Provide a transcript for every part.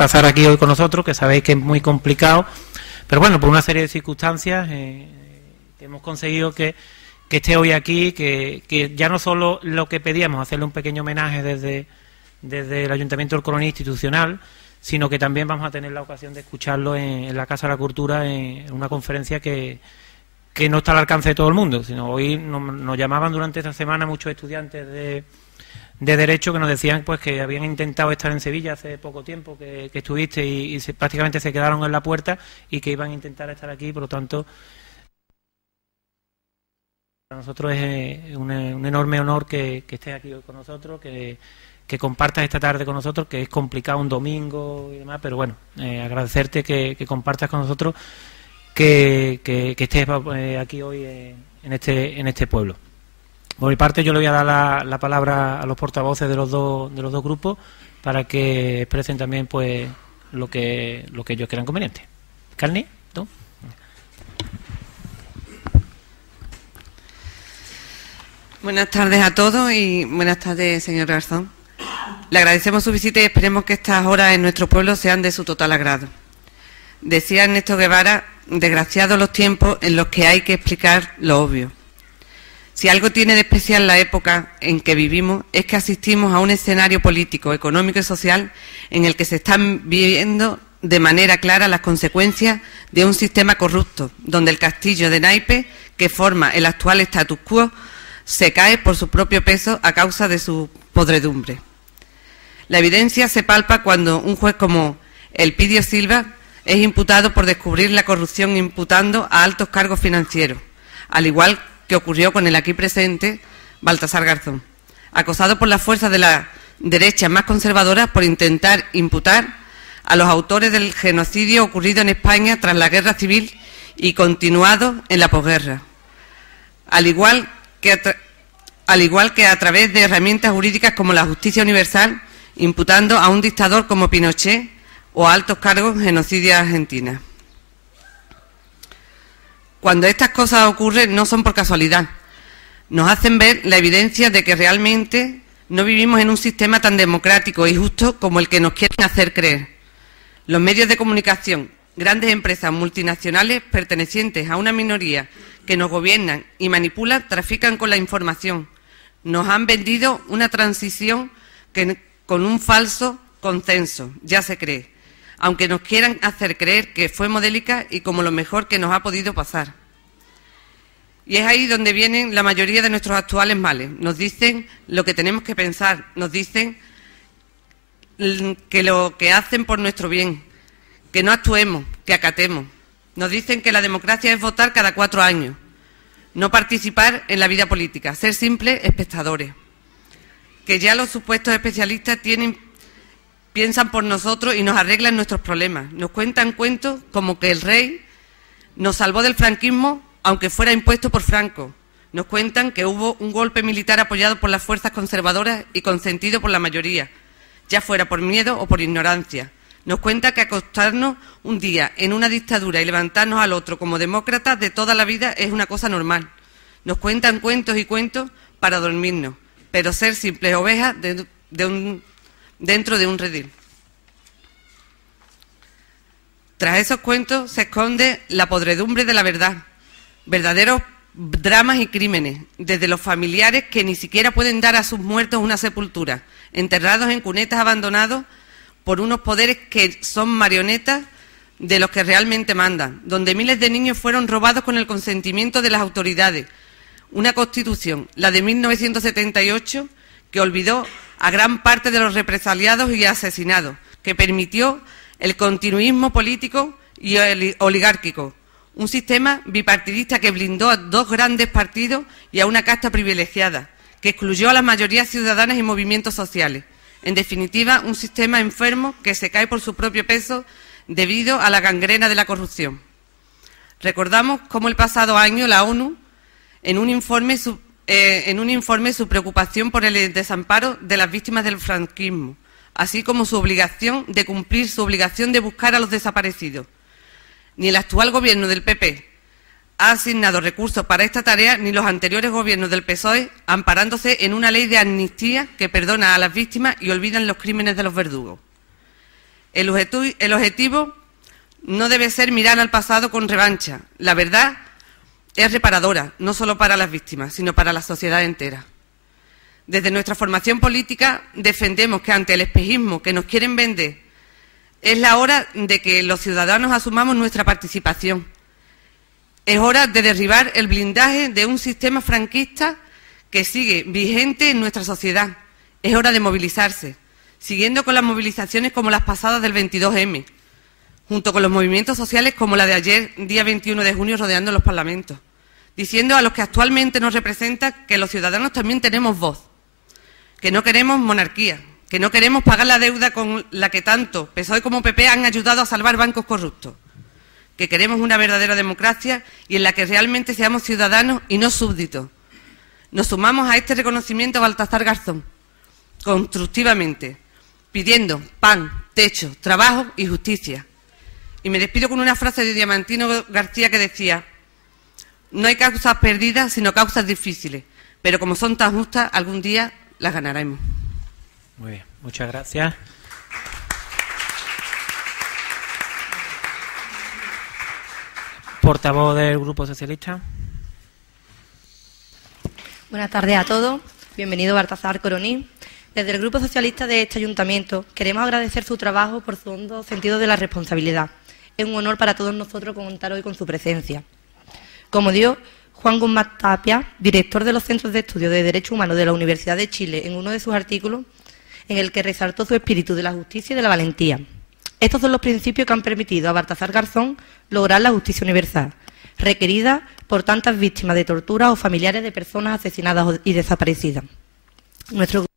Baltasar aquí hoy con nosotros, que sabéis que es muy complicado, pero bueno, por una serie de circunstancias hemos conseguido que esté hoy aquí, que ya no solo lo que pedíamos, hacerle un pequeño homenaje desde el Ayuntamiento del Coronil Institucional, sino que también vamos a tener la ocasión de escucharlo en la Casa de la Cultura, en una conferencia que no está al alcance de todo el mundo, sino hoy nos llamaban durante esta semana muchos estudiantes de Derecho que nos decían pues que habían intentado estar en Sevilla hace poco tiempo que estuviste y prácticamente se quedaron en la puerta y que iban a intentar estar aquí, por lo tanto para nosotros es un enorme honor que estés aquí hoy con nosotros, que compartas esta tarde con nosotros, que es complicado un domingo y demás, pero bueno, agradecerte que compartas con nosotros, que estés aquí hoy en este pueblo. Por mi parte, yo le voy a dar la palabra a los portavoces de los dos grupos para que expresen también pues lo que ellos crean conveniente. Carni, ¿tú? Buenas tardes a todos y buenas tardes, señor Garzón. Le agradecemos su visita y esperemos que estas horas en nuestro pueblo sean de su total agrado. Decía Ernesto Guevara, desgraciados los tiempos en los que hay que explicar lo obvio. Si algo tiene de especial la época en que vivimos es que asistimos a un escenario político, económico y social en el que se están viviendo de manera clara las consecuencias de un sistema corrupto, donde el castillo de naipes que forma el actual status quo se cae por su propio peso a causa de su podredumbre. La evidencia se palpa cuando un juez como Elpidio Silva es imputado por descubrir la corrupción imputando a altos cargos financieros, al igual que ocurrió con el aquí presente Baltasar Garzón, acosado por las fuerzas de la derecha más conservadoras por intentar imputar a los autores del genocidio ocurrido en España tras la guerra civil y continuado en la posguerra, al igual que a través de herramientas jurídicas como la justicia universal, imputando a un dictador como Pinochet o a altos cargos en genocidio Argentina. Cuando estas cosas ocurren no son por casualidad, nos hacen ver la evidencia de que realmente no vivimos en un sistema tan democrático y justo como el que nos quieren hacer creer. Los medios de comunicación, grandes empresas multinacionales pertenecientes a una minoría que nos gobiernan y manipulan, trafican con la información. Nos han vendido una transición con un falso consenso, ya se cree, aunque nos quieran hacer creer que fue modélica y como lo mejor que nos ha podido pasar. Y es ahí donde vienen la mayoría de nuestros actuales males. Nos dicen lo que tenemos que pensar, nos dicen que lo que hacen por nuestro bien, que no actuemos, que acatemos. Nos dicen que la democracia es votar cada 4 años, no participar en la vida política, ser simples espectadores, que ya los supuestos especialistas piensan por nosotros y nos arreglan nuestros problemas. Nos cuentan cuentos como que el rey nos salvó del franquismo aunque fuera impuesto por Franco. Nos cuentan que hubo un golpe militar apoyado por las fuerzas conservadoras y consentido por la mayoría, ya fuera por miedo o por ignorancia. Nos cuenta que acostarnos un día en una dictadura y levantarnos al otro como demócratas de toda la vida es una cosa normal. Nos cuentan cuentos y cuentos para dormirnos, pero ser simples ovejas dentro de un redil. Tras esos cuentos se esconde la podredumbre de la verdad, verdaderos dramas y crímenes, desde los familiares que ni siquiera pueden dar a sus muertos una sepultura, enterrados en cunetas abandonados por unos poderes que son marionetas de los que realmente mandan, donde miles de niños fueron robados con el consentimiento de las autoridades. Una constitución, la de 1978, que olvidó a gran parte de los represaliados y asesinados, que permitió el continuismo político y oligárquico, un sistema bipartidista que blindó a 2 grandes partidos y a una casta privilegiada, que excluyó a las mayorías ciudadanas y movimientos sociales. En definitiva, un sistema enfermo que se cae por su propio peso debido a la gangrena de la corrupción. Recordamos cómo el pasado año la ONU, en un informe su preocupación por el desamparo de las víctimas del franquismo, así como su obligación de cumplir su obligación de buscar a los desaparecidos. Ni el actual gobierno del PP ha asignado recursos para esta tarea, ni los anteriores gobiernos del PSOE, amparándose en una ley de amnistía que perdona a las víctimas y olvidan los crímenes de los verdugos. El objetivo no debe ser mirar al pasado con revancha. La verdad es reparadora, no solo para las víctimas, sino para la sociedad entera. Desde nuestra formación política defendemos que ante el espejismo que nos quieren vender es la hora de que los ciudadanos asumamos nuestra participación. Es hora de derribar el blindaje de un sistema franquista que sigue vigente en nuestra sociedad. Es hora de movilizarse, siguiendo con las movilizaciones como las pasadas del 22M, junto con los movimientos sociales como la de ayer, día 21 de junio, rodeando los parlamentos, diciendo a los que actualmente nos representan que los ciudadanos también tenemos voz, que no queremos monarquía, que no queremos pagar la deuda con la que tanto PSOE como PP han ayudado a salvar bancos corruptos, que queremos una verdadera democracia y en la que realmente seamos ciudadanos y no súbditos. Nos sumamos a este reconocimiento a Baltasar Garzón, constructivamente, pidiendo pan, techo, trabajo y justicia. Y me despido con una frase de Diamantino García que decía: no hay causas perdidas, sino causas difíciles, pero como son tan justas, algún día las ganaremos. Muy bien, muchas gracias. Portavoz del Grupo Socialista. Buenas tardes a todos. Bienvenido Baltasar Coroní. Desde el Grupo Socialista de este Ayuntamiento queremos agradecer su trabajo por su hondo sentido de la responsabilidad. Es un honor para todos nosotros contar hoy con su presencia. Como dio Juan Guzmán Tapia, director de los Centros de Estudios de Derechos Humanos de la Universidad de Chile, en uno de sus artículos, en el que resaltó su espíritu de la justicia y de la valentía. Estos son los principios que han permitido a Baltasar Garzón lograr la justicia universal, requerida por tantas víctimas de tortura o familiares de personas asesinadas y desaparecidas. Nuestro grupo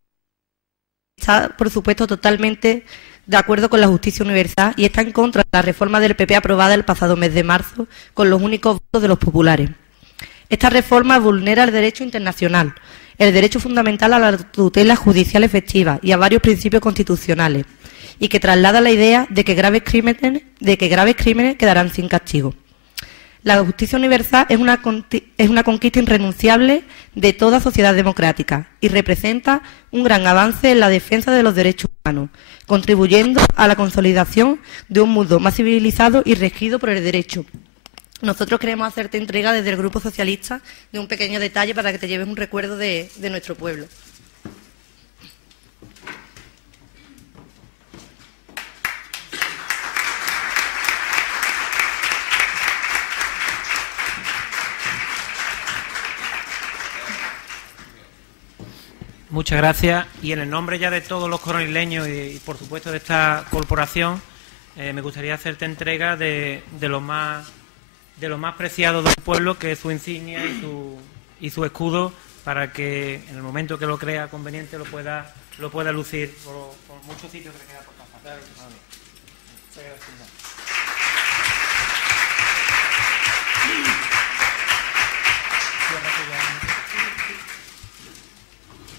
está, por supuesto, totalmente de acuerdo con la justicia universal y está en contra de la reforma del PP aprobada el pasado mes de marzo con los únicos votos de los populares. Esta reforma vulnera el derecho internacional, el derecho fundamental a la tutela judicial efectiva y a varios principios constitucionales, y que traslada la idea de que graves crímenes quedarán sin castigo. La justicia universal es una conquista irrenunciable de toda sociedad democrática y representa un gran avance en la defensa de los derechos humanos, contribuyendo a la consolidación de un mundo más civilizado y regido por el derecho. Nosotros queremos hacerte entrega desde el Grupo Socialista de un pequeño detalle para que te lleves un recuerdo de nuestro pueblo. Muchas gracias. Y en el nombre ya de todos los coronileños y por supuesto de esta corporación, me gustaría hacerte entrega de lo más preciado del pueblo, que es su insignia y su escudo, para que en el momento que lo crea conveniente lo pueda lucir por muchos sitios que le queda por pasar.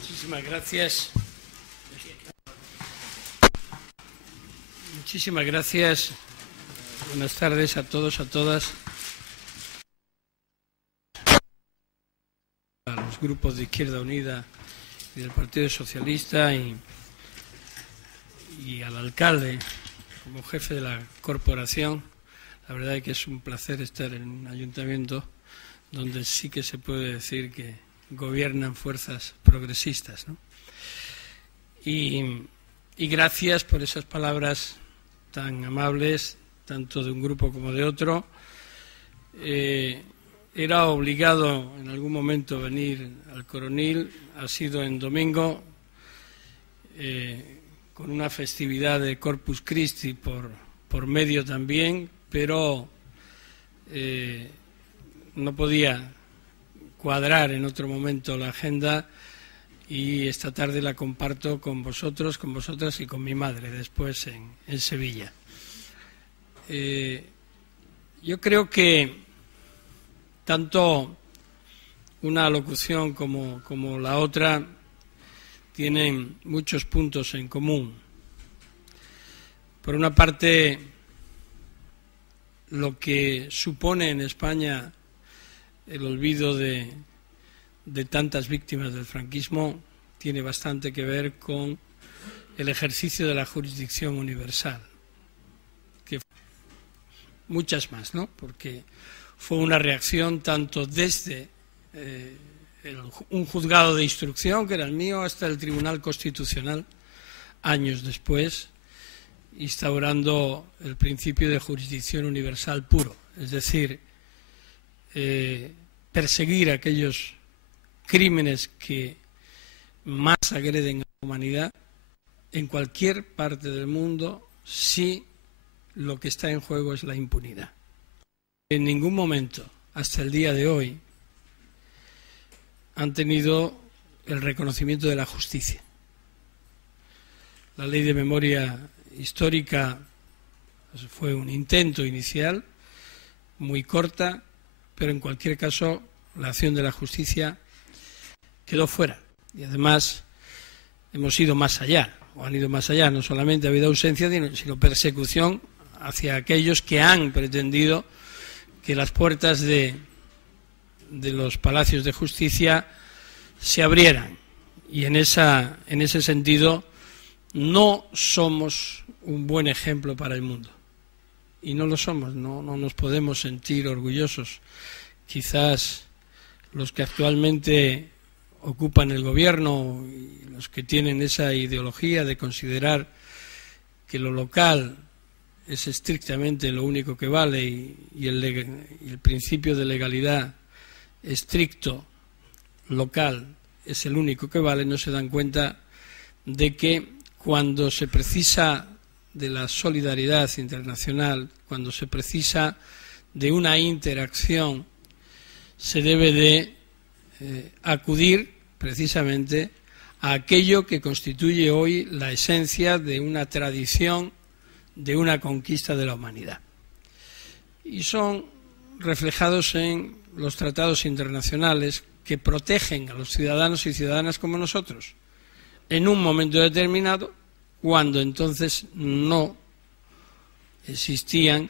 Muchísimas gracias. Muchísimas gracias. Buenas tardes a todos, a todas. A los grupos de Izquierda Unida y del Partido Socialista y al alcalde como jefe de la corporación. La verdad es que es un placer estar en un ayuntamiento donde sí que se puede decir que gobiernan fuerzas progresistas, ¿no? Y gracias por esas palabras tan amables, tanto de un grupo como de otro. Era obligado en algún momento venir al Coronil, ha sido en domingo, con una festividad de Corpus Christi por medio también, pero no podía cuadrar en otro momento la agenda y esta tarde la comparto con vosotros, con vosotras y con mi madre después en Sevilla. Yo creo que tanto una alocución como la otra tienen muchos puntos en común. Por una parte, lo que supone en España el olvido de tantas víctimas del franquismo tiene bastante que ver con el ejercicio de la jurisdicción universal. muchas más, ¿no? Porque fue una reacción tanto desde un juzgado de instrucción, que era el mío, hasta el Tribunal Constitucional, años después, instaurando el principio de jurisdicción universal puro, es decir, perseguir aquellos crímenes que más agreden a la humanidad en cualquier parte del mundo si lo que está en juego es la impunidad. En ningún momento, hasta el día de hoy, han tenido el reconocimiento de la justicia. La ley de memoria histórica fue un intento inicial, muy corta, pero en cualquier caso la acción de la justicia quedó fuera. Y además hemos ido más allá, o han ido más allá, no solamente ha habido ausencia, sino persecución hacia aquellos que han pretendido que las puertas de los palacios de justicia se abrieran. Y en ese sentido no somos un buen ejemplo para el mundo. Y no lo somos, no nos podemos sentir orgullosos. Quizás los que actualmente ocupan el gobierno y los que tienen esa ideología de considerar que lo local es estrictamente lo único que vale y el principio de legalidad estricto local es el único que vale, no se dan cuenta de que cuando se precisa de la solidaridad internacional, cuando se precisa de una interacción, se debe de acudir precisamente a aquello que constituye hoy la esencia de una tradición, de una conquista de la humanidad. Y son reflejados en los tratados internacionales que protegen a los ciudadanos y ciudadanas como nosotros en un momento determinado, cuando entonces no existían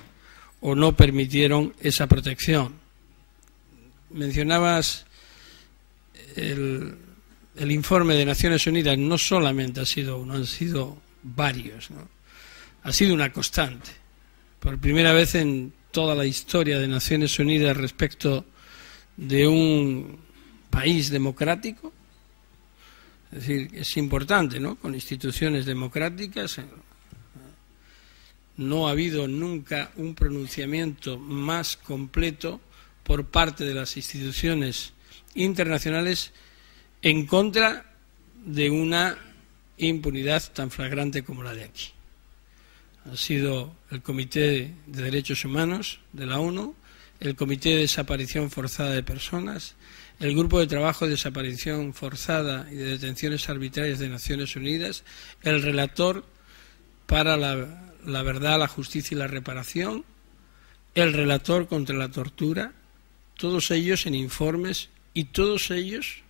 o no permitieron esa protección. Mencionabas el informe de Naciones Unidas, no solamente ha sido uno, han sido varios, ¿no? Ha sido una constante. Por primera vez en toda la historia de Naciones Unidas respecto de un país democrático, es decir, es importante, ¿no? Con instituciones democráticas no ha habido nunca un pronunciamiento más completo por parte de las instituciones internacionales en contra de una impunidad tan flagrante como la de aquí. Ha sido el Comité de Derechos Humanos de la ONU, el Comité de Desaparición Forzada de Personas, el Grupo de Trabajo de Desaparición Forzada y de Detenciones Arbitrarias de Naciones Unidas, el relator para la verdad, la justicia y la reparación, el relator contra la tortura, todos ellos en informes y todos ellos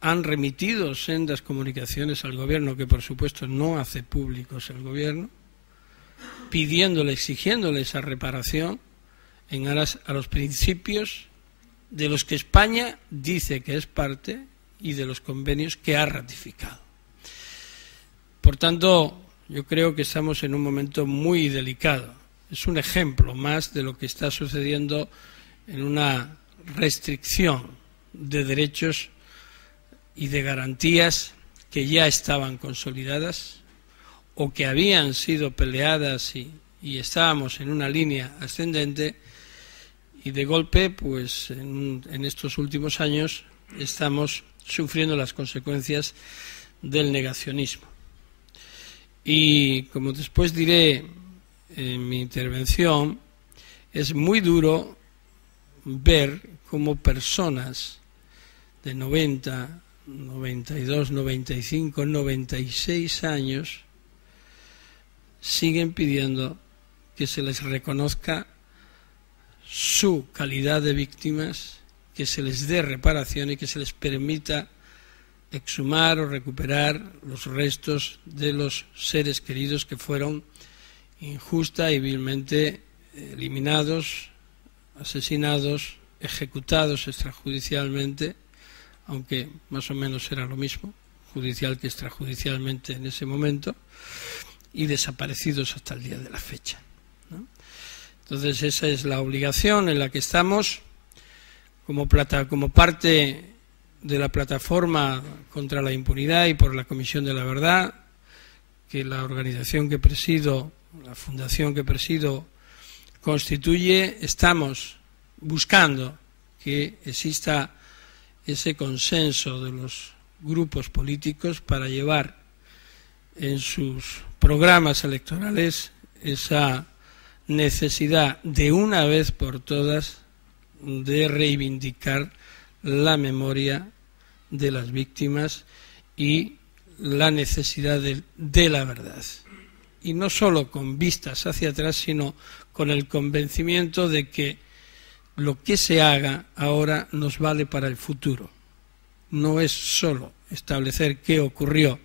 han remitido sendas comunicaciones al gobierno, que por supuesto no hace públicos el gobierno, pidiéndole, exigiéndole esa reparación en aras a los principios de los que España dice que es parte y de los convenios que ha ratificado. Por tanto, yo creo que estamos en un momento muy delicado. Es un ejemplo más de lo que está sucediendo en una restricción de derechos y de garantías que ya estaban consolidadas o que habían sido peleadas y estábamos en una línea ascendente, y de golpe, pues en estos últimos años estamos sufriendo las consecuencias del negacionismo. Y como después diré en mi intervención, es muy duro ver cómo personas de 90, 92, 95, 96 años siguen pidiendo que se les reconozca su calidad de víctimas, que se les dé reparación y que se les permita exhumar o recuperar los restos de los seres queridos que fueron injusta y vilmente eliminados, asesinados, ejecutados extrajudicialmente, aunque más o menos era lo mismo, judicial que extrajudicialmente en ese momento, y desaparecidos hasta el día de la fecha, ¿no? Entonces esa es la obligación en la que estamos como parte de la plataforma contra la impunidad y por la Comisión de la Verdad, que la organización que presido, la fundación que presido, constituye. Estamos buscando que exista ese consenso de los grupos políticos para llevar en sus programas electorales esa necesidad de una vez por todas de reivindicar la memoria de las víctimas y la necesidad de la verdad. Y no solo con vistas hacia atrás, sino con el convencimiento de que lo que se haga ahora nos vale para el futuro. No es solo establecer qué ocurrió,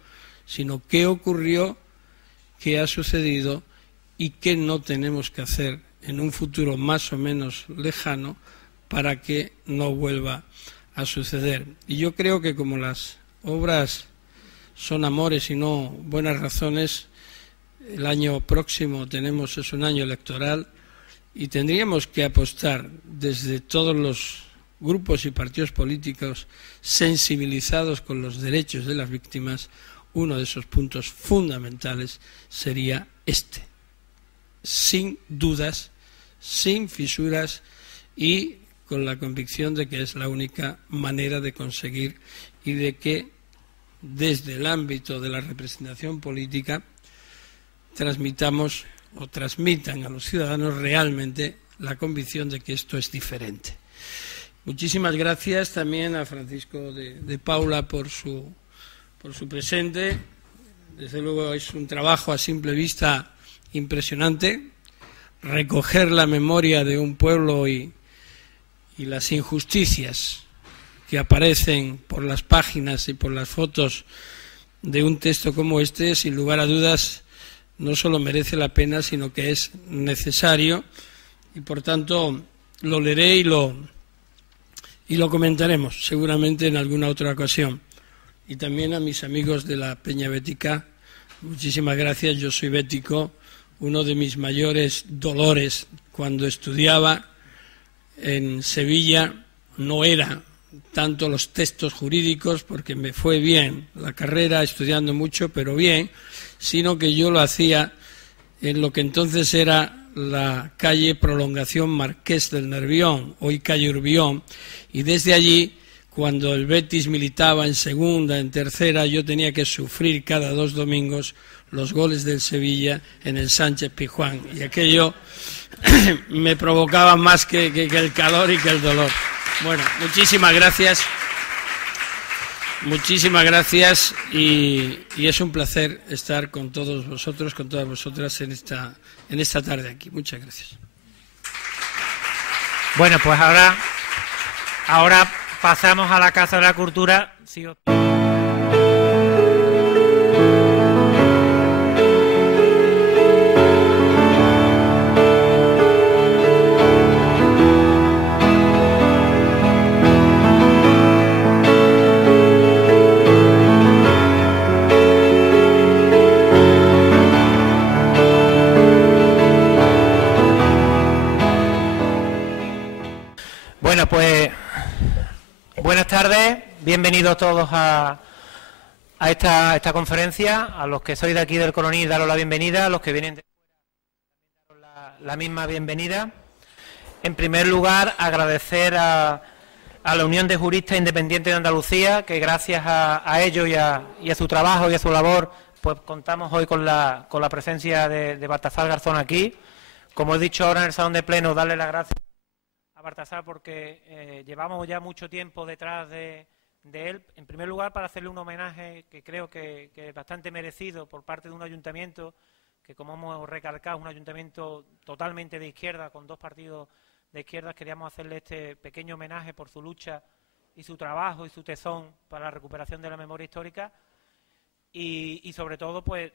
sino qué ocurrió, qué ha sucedido y qué no tenemos que hacer en un futuro más o menos lejano para que no vuelva a suceder. Y yo creo que como las obras son amores y no buenas razones, el año próximo es un año electoral y tendríamos que apostar desde todos los grupos y partidos políticos sensibilizados con los derechos de las víctimas. Uno de esos puntos fundamentales sería este, sin dudas, sin fisuras y con la convicción de que es la única manera de conseguir y de que desde el ámbito de la representación política transmitamos o transmitan a los ciudadanos realmente la convicción de que esto es diferente. Muchísimas gracias también a Francisco de Paula por su presente. Desde luego es un trabajo a simple vista impresionante, recoger la memoria de un pueblo y las injusticias que aparecen por las páginas y por las fotos de un texto como este, sin lugar a dudas, no solo merece la pena, sino que es necesario y, por tanto, lo leeré y lo comentaremos seguramente en alguna otra ocasión. Y también a mis amigos de la Peña Bética, muchísimas gracias. Yo soy bético. Uno de mis mayores dolores cuando estudiaba en Sevilla no era tanto los textos jurídicos, porque me fue bien la carrera, estudiando mucho, pero bien, sino que yo lo hacía en lo que entonces era la calle Prolongación Marqués del Nervión, hoy calle Urbión, y desde allí, cuando el Betis militaba en segunda, en tercera, yo tenía que sufrir cada 2 domingos los goles del Sevilla en el Sánchez Pizjuán, y aquello me provocaba más que el calor y que el dolor. Bueno, muchísimas gracias. Muchísimas gracias y es un placer estar con todos vosotros, con todas vosotras en esta tarde aquí. Muchas gracias. Bueno, pues ahora pasamos a la Casa de la Cultura. Sí, bueno, pues buenas tardes, bienvenidos todos a esta conferencia. A los que sois de aquí del Coroní, daros la bienvenida, a los que vienen de fuera, daros la misma bienvenida. En primer lugar, agradecer a la Unión de Juristas Independientes de Andalucía, que gracias a ellos y a su trabajo y a su labor, pues contamos hoy con la presencia de Baltasar Garzón aquí. Como he dicho ahora en el salón de pleno, darle las gracias a Baltasar porque llevamos ya mucho tiempo detrás de él, en primer lugar para hacerle un homenaje que creo que es bastante merecido por parte de un ayuntamiento que, como hemos recalcado, es un ayuntamiento totalmente de izquierda, con 2 partidos de izquierdas. Queríamos hacerle este pequeño homenaje por su lucha y su trabajo y su tesón para la recuperación de la memoria histórica y sobre todo pues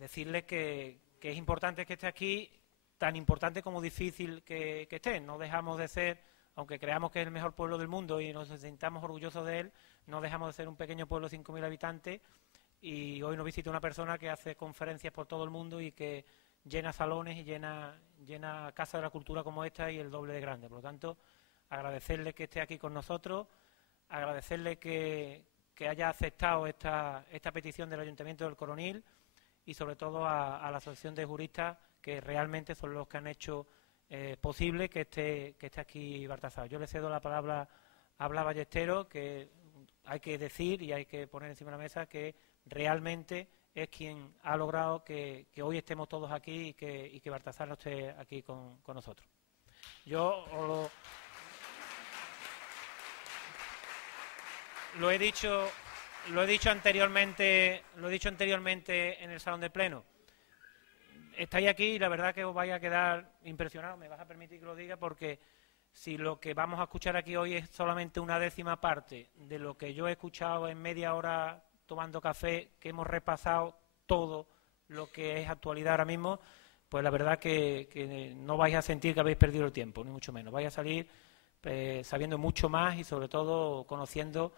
decirle que es importante que esté aquí, tan importante como difícil que esté. No dejamos de ser, aunque creamos que es el mejor pueblo del mundo y nos sintamos orgullosos de él, no dejamos de ser un pequeño pueblo de 5.000 habitantes, y hoy nos visita una persona que hace conferencias por todo el mundo y que llena salones y llena Casa de la Cultura como esta y el doble de grande. Por lo tanto, agradecerle que esté aquí con nosotros, agradecerle que haya aceptado esta petición del Ayuntamiento del Coronil y sobre todo a la Asociación de Juristas, que realmente son los que han hecho posible que esté aquí Baltasar. Yo le cedo la palabra a Blas Ballesteros, que hay que decir y hay que poner encima de la mesa que realmente es quien ha logrado que hoy estemos todos aquí y que Baltasar no esté aquí con nosotros. Yo lo he dicho anteriormente en el salón de pleno. Estáis aquí y la verdad que os vais a quedar impresionados, me vas a permitir que lo diga, porque si lo que vamos a escuchar aquí hoy es solamente una décima parte de lo que yo he escuchado en media hora tomando café, que hemos repasado todo lo que es actualidad ahora mismo, pues la verdad que no vais a sentir que habéis perdido el tiempo, ni mucho menos. Vais a salir sabiendo mucho más y sobre todo conociendo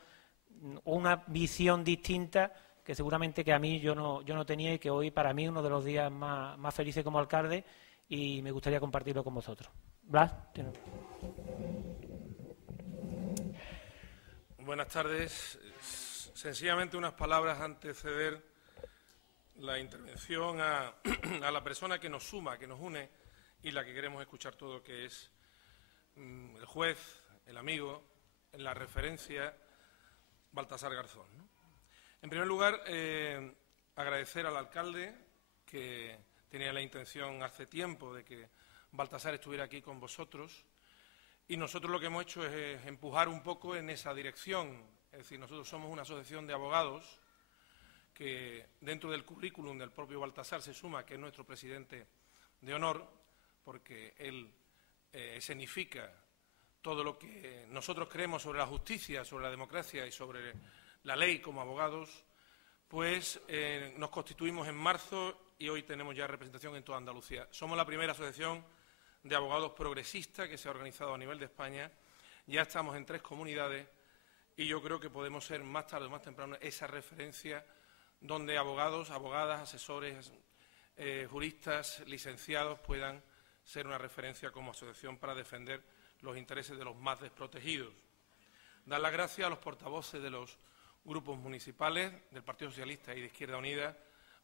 una visión distinta que seguramente que a mí yo no tenía y que hoy para mí uno de los días más felices como alcalde, y me gustaría compartirlo con vosotros. Blas. Buenas tardes. Sencillamente unas palabras antes de ceder la intervención a la persona que nos suma, que nos une y la que queremos escuchar todo, que es el juez, el amigo, la referencia, Baltasar Garzón, ¿no? En primer lugar, agradecer al alcalde, que tenía la intención hace tiempo de que Baltasar estuviera aquí con vosotros, y nosotros lo que hemos hecho es empujar un poco en esa dirección. Es decir, nosotros somos una asociación de abogados que dentro del currículum del propio Baltasar se suma que es nuestro presidente de honor, porque él escenifica todo lo que nosotros creemos sobre la justicia, sobre la democracia y sobre la ley como abogados. Pues nos constituimos en marzo y hoy tenemos ya representación en toda Andalucía. Somos la primera asociación de abogados progresistas que se ha organizado a nivel de España. Ya estamos en 3 comunidades y yo creo que podemos ser más tarde o más temprano esa referencia donde abogados, abogadas, asesores, juristas, licenciados puedan ser una referencia como asociación para defender los intereses de los más desprotegidos. Dar las gracias a los portavoces de los grupos municipales del Partido Socialista y de Izquierda Unida,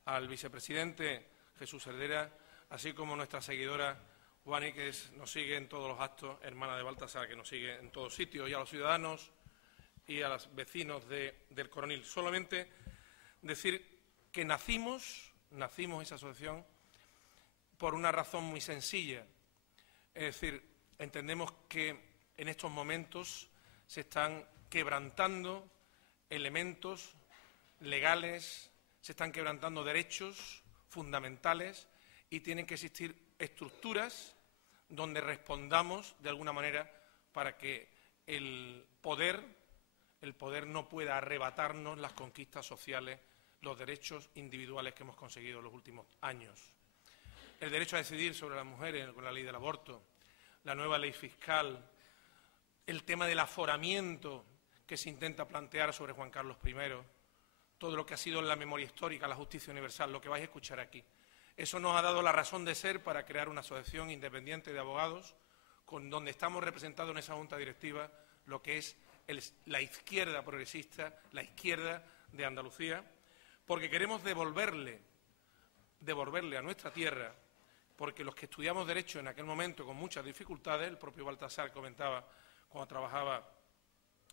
al vicepresidente Jesús Cerdera, así como nuestra seguidora Juani, que nos sigue en todos los actos, hermana de Baltasar, que nos sigue en todos sitios, y a los ciudadanos y a los vecinos del Coronil. Solamente decir que nacimos esa asociación por una razón muy sencilla. Es decir, entendemos que en estos momentos se están quebrantando elementos legales, se están quebrantando derechos fundamentales y tienen que existir estructuras donde respondamos de alguna manera para que el poder no pueda arrebatarnos las conquistas sociales, los derechos individuales que hemos conseguido en los últimos años. El derecho a decidir sobre las mujeres con la ley del aborto, la nueva ley fiscal, el tema del aforamiento que se intenta plantear sobre Juan Carlos I, todo lo que ha sido en la memoria histórica, la justicia universal, lo que vais a escuchar aquí. Eso nos ha dado la razón de ser para crear una asociación independiente de abogados, donde estamos representados en esa junta directiva lo que es la izquierda progresista, la izquierda de Andalucía, porque queremos devolverle a nuestra tierra, porque los que estudiamos Derecho en aquel momento con muchas dificultades, el propio Baltasar comentaba cuando trabajaba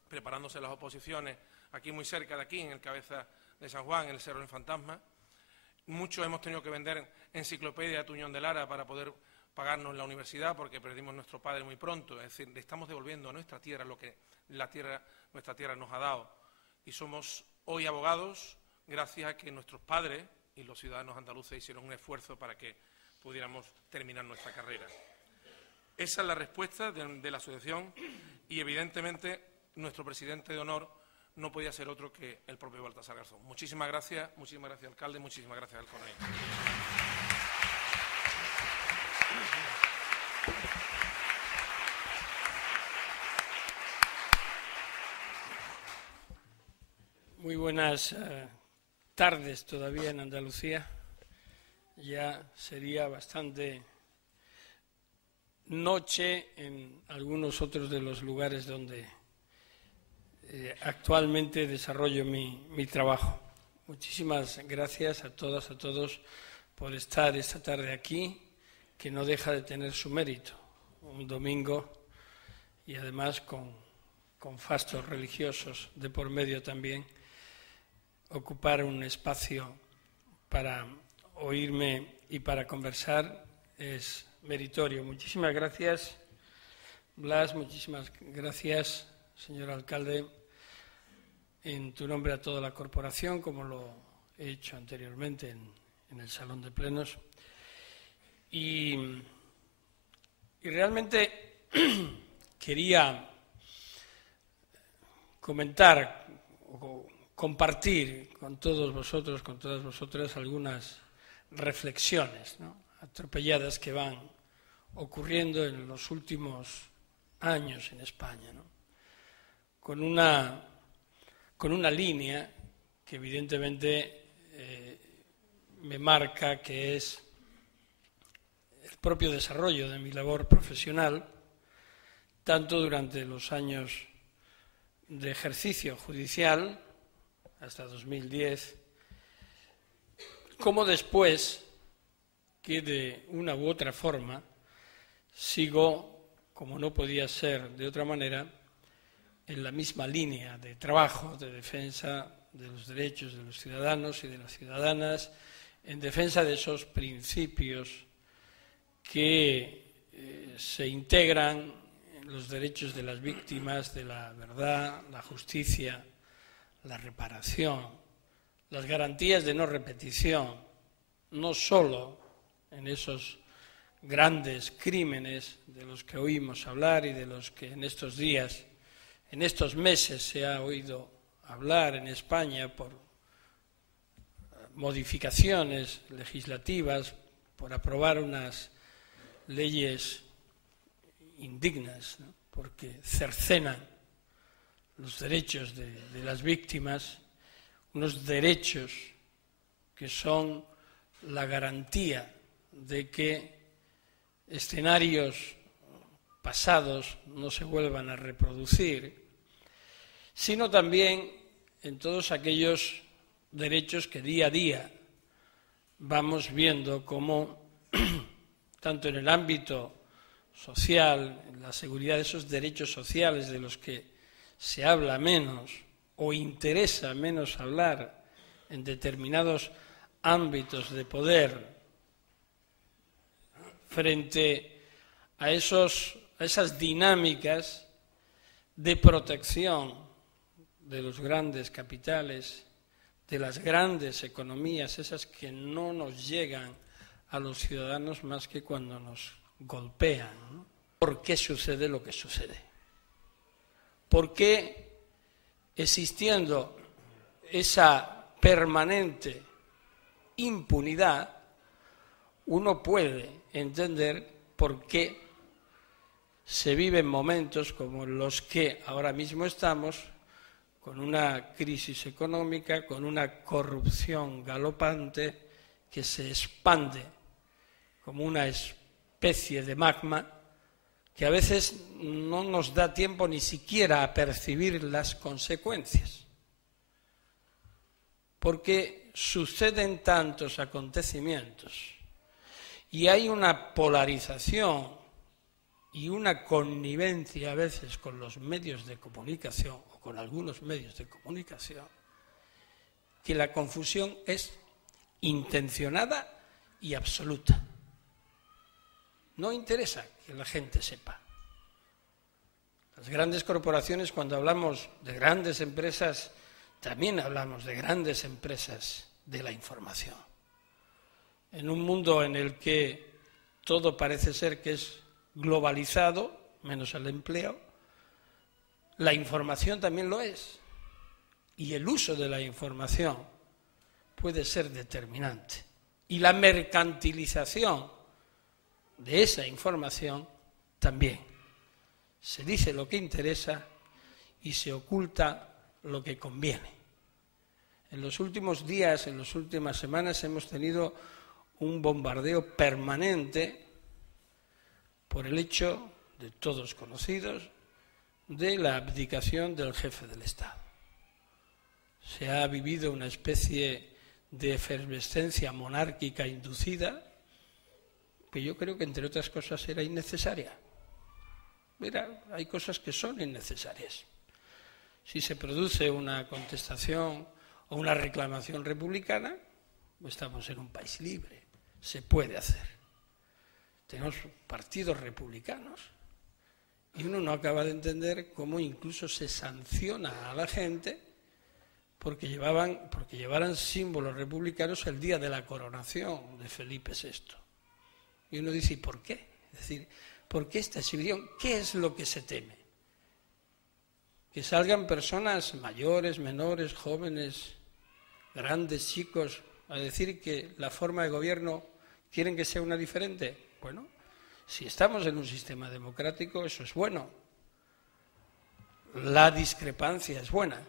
preparándose las oposiciones, aquí muy cerca de aquí, en el Cabeza de San Juan, en el Cerro del Fantasma. Muchos hemos tenido que vender enciclopedia de Tuñón de Lara para poder pagarnos la universidad, porque perdimos nuestro padre muy pronto. Es decir, le estamos devolviendo a nuestra tierra lo que nuestra tierra nos ha dado. Y somos hoy abogados gracias a que nuestros padres y los ciudadanos andaluces hicieron un esfuerzo para que pudiéramos terminar nuestra carrera. Esa es la respuesta de la asociación y, evidentemente, nuestro presidente de honor no podía ser otro que el propio Baltasar Garzón. Muchísimas gracias, alcalde, muchísimas gracias al coronel. Muy buenas tardes todavía en Andalucía. ya sería bastante noche en algunos otros de los lugares donde actualmente desarrollo mi trabajo. Muchísimas gracias a todas, a todos por estar esta tarde aquí, que no deja de tener su mérito. Un domingo y además con fastos religiosos de por medio también, ocupar un espacio para oírme y para conversar es meritorio. Muchísimas gracias, Blas, muchísimas gracias, señor alcalde, en tu nombre a toda la corporación, como lo he hecho anteriormente en el Salón de Plenos. Y realmente quería comentar o compartir con todos vosotros, con todas vosotras, algunas reflexiones, ¿no?, atropelladas que van ocurriendo en los últimos años en España, ¿no?, con una línea que evidentemente me marca, que es el propio desarrollo de mi labor profesional, tanto durante los años de ejercicio judicial, hasta 2010, como después, que de una u otra forma sigo, como no podía ser de otra manera, en la misma línea de trabajo, de defensa de los derechos de los ciudadanos y de las ciudadanas, en defensa de esos principios que se integran en los derechos de las víctimas, de la verdad, la justicia, la reparación, las garantías de no repetición, no solo en esos grandes crímenes de los que oímos hablar y de los que en estos días, en estos meses se ha oído hablar en España por modificaciones legislativas, por aprobar unas leyes indignas, ¿no?, porque cercenan los derechos de las víctimas, unos derechos que son la garantía de que escenarios pasados no se vuelvan a reproducir, sino también en todos aquellos derechos que día a día vamos viendo cómo, tanto en el ámbito social, en la seguridad de esos derechos sociales de los que se habla menos o interesa menos hablar en determinados ámbitos de poder, frente a esas dinámicas de protección de los grandes capitales, de las grandes economías, esas que no nos llegan a los ciudadanos más que cuando nos golpean, ¿no? ¿Por qué sucede lo que sucede? ¿Por qué, existiendo esa permanente impunidad, uno puede entender por qué se viven momentos como los que ahora mismo estamos, con una crisis económica, con una corrupción galopante que se expande como una especie de magma que a veces no nos da tiempo ni siquiera a percibir las consecuencias? Porque suceden tantos acontecimientos y hay una polarización y una connivencia a veces con los medios de comunicación o con algunos medios de comunicación, que la confusión es intencionada y absoluta. No interesa que la gente sepa. Las grandes corporaciones, cuando hablamos de grandes empresas, también hablamos de grandes empresas de la información. En un mundo en el que todo parece ser que es globalizado, menos el empleo, la información también lo es. Y el uso de la información puede ser determinante. Y la mercantilización de esa información también. Se dice lo que interesa y se oculta lo que conviene. En los últimos días, en las últimas semanas, hemos tenido un bombardeo permanente por el hecho, de todos conocidos, de la abdicación del jefe del Estado. Se ha vivido una especie de efervescencia monárquica inducida, que yo creo que, entre otras cosas, era innecesaria. Mira, hay cosas que son innecesarias. Si se produce una contestación o una reclamación republicana, pues estamos en un país libre, se puede hacer. Tenemos partidos republicanos y uno no acaba de entender cómo incluso se sanciona a la gente porque llevaran símbolos republicanos el día de la coronación de Felipe VI. Y uno dice, ¿y por qué? Es decir, ¿por qué esta exhibición? ¿Qué es lo que se teme? Que salgan personas mayores, menores, jóvenes, grandes, chicos, a decir que la forma de gobierno quieren que sea una diferente. Bueno, si estamos en un sistema democrático, eso es bueno. La discrepancia es buena,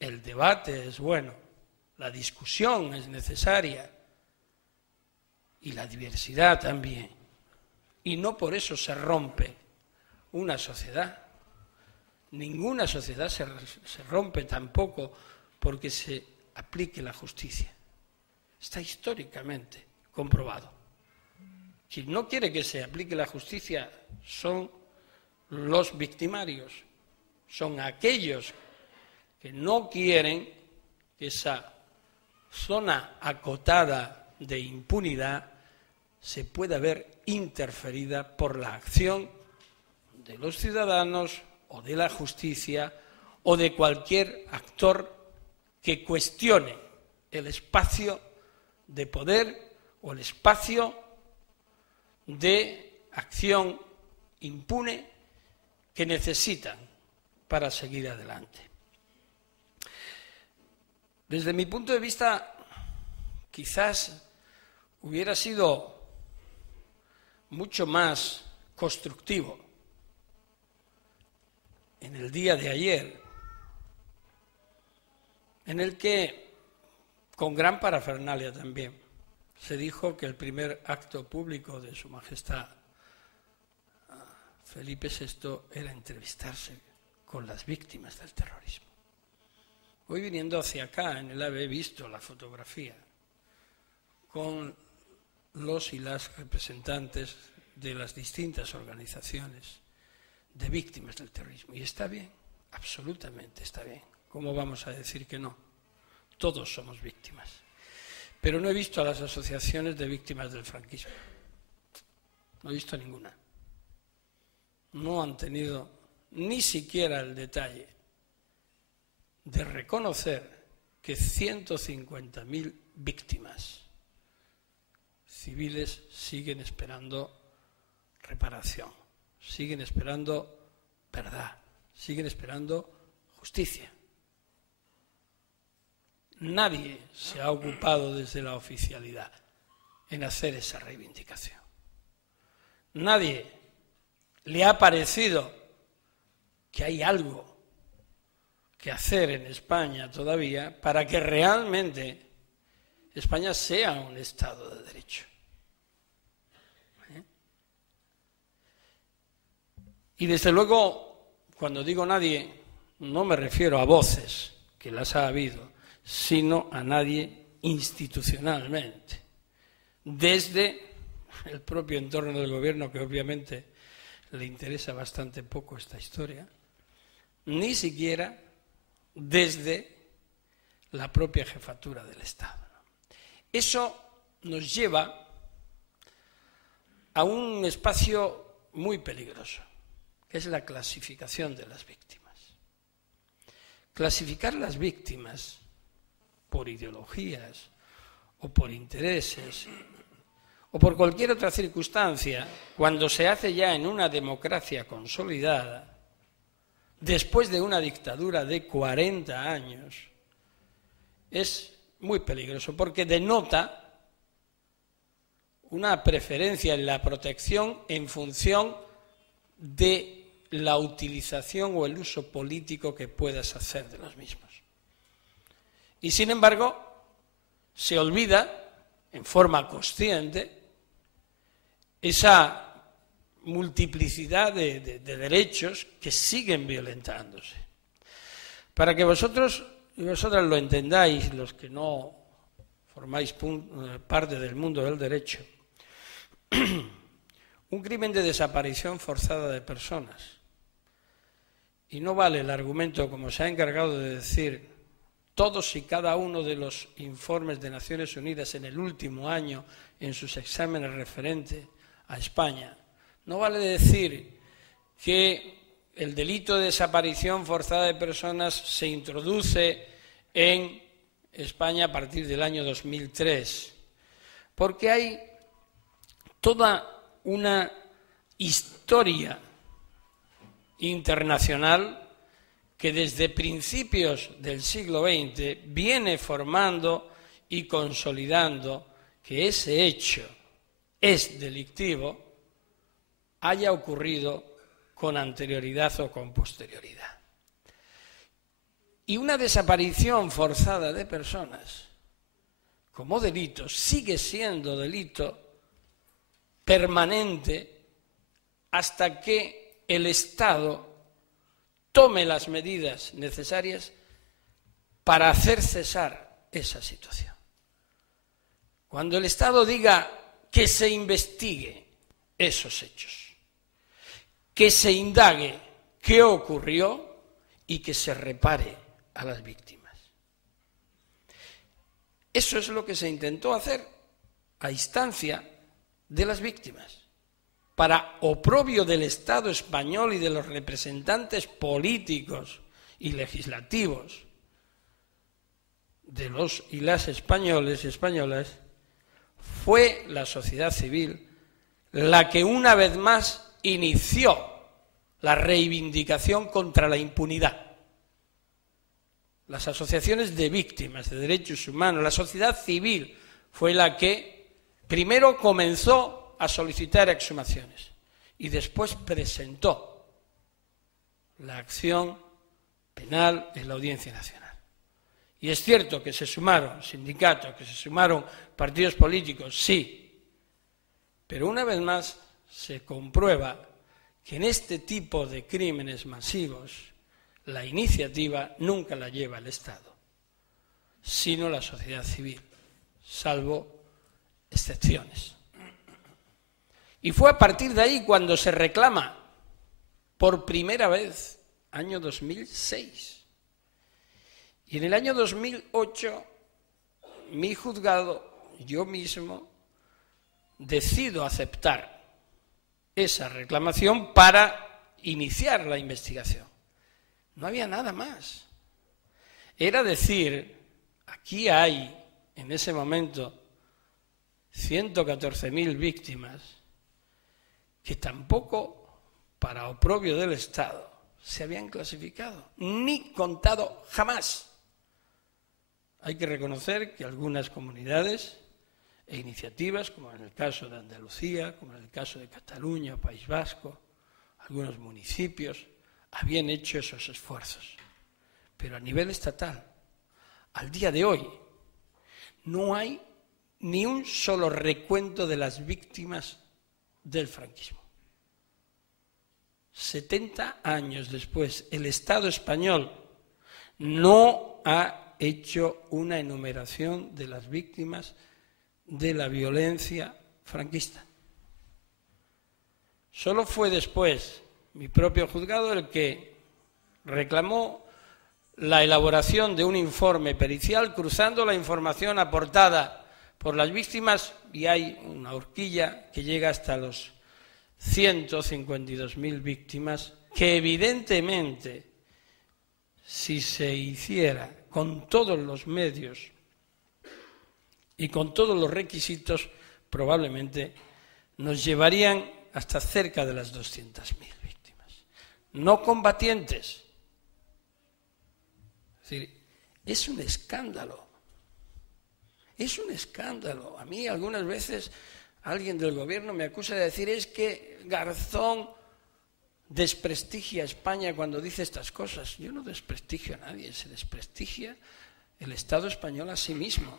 el debate es bueno, la discusión es necesaria y la diversidad también. Y no por eso se rompe una sociedad. Ninguna sociedad se rompe tampoco porque se aplique la justicia. Está históricamente comprobado. Quien no quiere que se aplique la justicia son los victimarios, son aquellos que no quieren que esa zona acotada de impunidad se pueda ver interferida por la acción de los ciudadanos o de la justicia o de cualquier actor que cuestione el espacio de poder o el espacio de acción impune que necesitan para seguir adelante. Desde mi punto de vista, quizás hubiera sido mucho más constructivo en el día de ayer, en el que, con gran parafernalia también, se dijo que el primer acto público de Su Majestad Felipe VI era entrevistarse con las víctimas del terrorismo. Hoy, viniendo hacia acá, en el AVE, he visto la fotografía con los y las representantes de las distintas organizaciones de víctimas del terrorismo. Y está bien, absolutamente está bien. ¿Cómo vamos a decir que no? Todos somos víctimas. Pero no he visto a las asociaciones de víctimas del franquismo. No he visto ninguna. No han tenido ni siquiera el detalle de reconocer que 150.000 víctimas civiles siguen esperando reparación, siguen esperando verdad, siguen esperando justicia. Nadie se ha ocupado desde la oficialidad en hacer esa reivindicación. Nadie le ha parecido que hay algo que hacer en España todavía para que realmente España sea un Estado de Derecho. Y desde luego, cuando digo nadie, no me refiero a voces, que las ha habido, sino a nadie institucionalmente, desde el propio entorno del gobierno, que obviamente le interesa bastante poco esta historia, ni siquiera desde la propia jefatura del Estado. Eso nos lleva a un espacio muy peligroso, que es la clasificación de las víctimas. Clasificar las víctimas por ideologías o por intereses o por cualquier otra circunstancia, cuando se hace ya en una democracia consolidada, después de una dictadura de 40 años, es muy peligroso, porque denota una preferencia en la protección en función de la utilización o el uso político que puedas hacer de los mismos. Y sin embargo, se olvida en forma consciente esa multiplicidad de derechos que siguen violentándose. Para que vosotros y vosotras lo entendáis, los que no formáis parte del mundo del derecho, un crimen de desaparición forzada de personas, y no vale el argumento, como se ha encargado de decir todos y cada uno de los informes de Naciones Unidas en el último año en sus exámenes referentes a España, no vale decir que el delito de desaparición forzada de personas se introduce en España a partir del año 2003, porque hay toda una historia internacional que desde principios del siglo XX viene formando y consolidando que ese hecho es delictivo, haya ocurrido con anterioridad o con posterioridad. Y una desaparición forzada de personas como delito sigue siendo delito permanente hasta que el Estado tome las medidas necesarias para hacer cesar esa situación. Cuando el Estado diga que se investigue esos hechos, que se indague qué ocurrió y que se repare a las víctimas. Eso es lo que se intentó hacer a instancia de las víctimas, para oprobio del Estado español y de los representantes políticos y legislativos de los y las españoles y españolas. Fue la sociedad civil la que una vez más inició la reivindicación contra la impunidad. Las asociaciones de víctimas de derechos humanos, la sociedad civil fue la que primero comenzó a solicitar exhumaciones y después presentó la acción penal en la Audiencia Nacional. Y es cierto que se sumaron sindicatos, que se sumaron partidos políticos, sí, pero una vez más se comprueba que en este tipo de crímenes masivos la iniciativa nunca la lleva el Estado, sino la sociedad civil, salvo excepciones. Y fue a partir de ahí cuando se reclama por primera vez, año 2006. Y en el año 2008, mi juzgado, yo mismo, decido aceptar esa reclamación para iniciar la investigación. No había nada más. Era decir, aquí hay, en ese momento, 114.000 víctimas que tampoco, para oprobio del Estado, se habían clasificado, ni contado jamás. Hay que reconocer que algunas comunidades e iniciativas, como en el caso de Andalucía, como en el caso de Cataluña, País Vasco, algunos municipios, habían hecho esos esfuerzos. Pero a nivel estatal, al día de hoy, no hay ni un solo recuento de las víctimas del franquismo. 70 años después, el Estado español no ha hecho una enumeración de las víctimas de la violencia franquista. Solo fue después mi propio juzgado el que reclamó la elaboración de un informe pericial cruzando la información aportada por las víctimas, y hay una horquilla que llega hasta los 152.000 víctimas, que evidentemente, si se hiciera con todos los medios y con todos los requisitos, probablemente nos llevarían hasta cerca de las 200.000 víctimas. No combatientes. Es decir, es un escándalo. Es un escándalo. A mí algunas veces alguien del gobierno me acusa de decir es que Garzón desprestigia a España cuando dice estas cosas. Yo no desprestigio a nadie, se desprestigia el Estado español a sí mismo.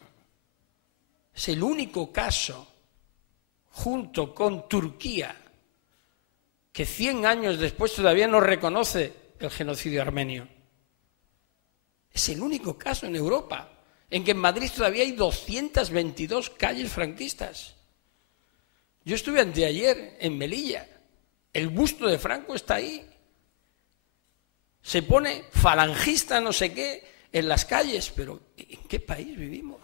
Es el único caso, junto con Turquía, que 100 años después todavía no reconoce el genocidio armenio. Es el único caso en Europa en que en Madrid todavía hay 222 calles franquistas. Yo estuve anteayer en Melilla. El busto de Franco está ahí. Se pone falangista no sé qué en las calles, pero ¿en qué país vivimos?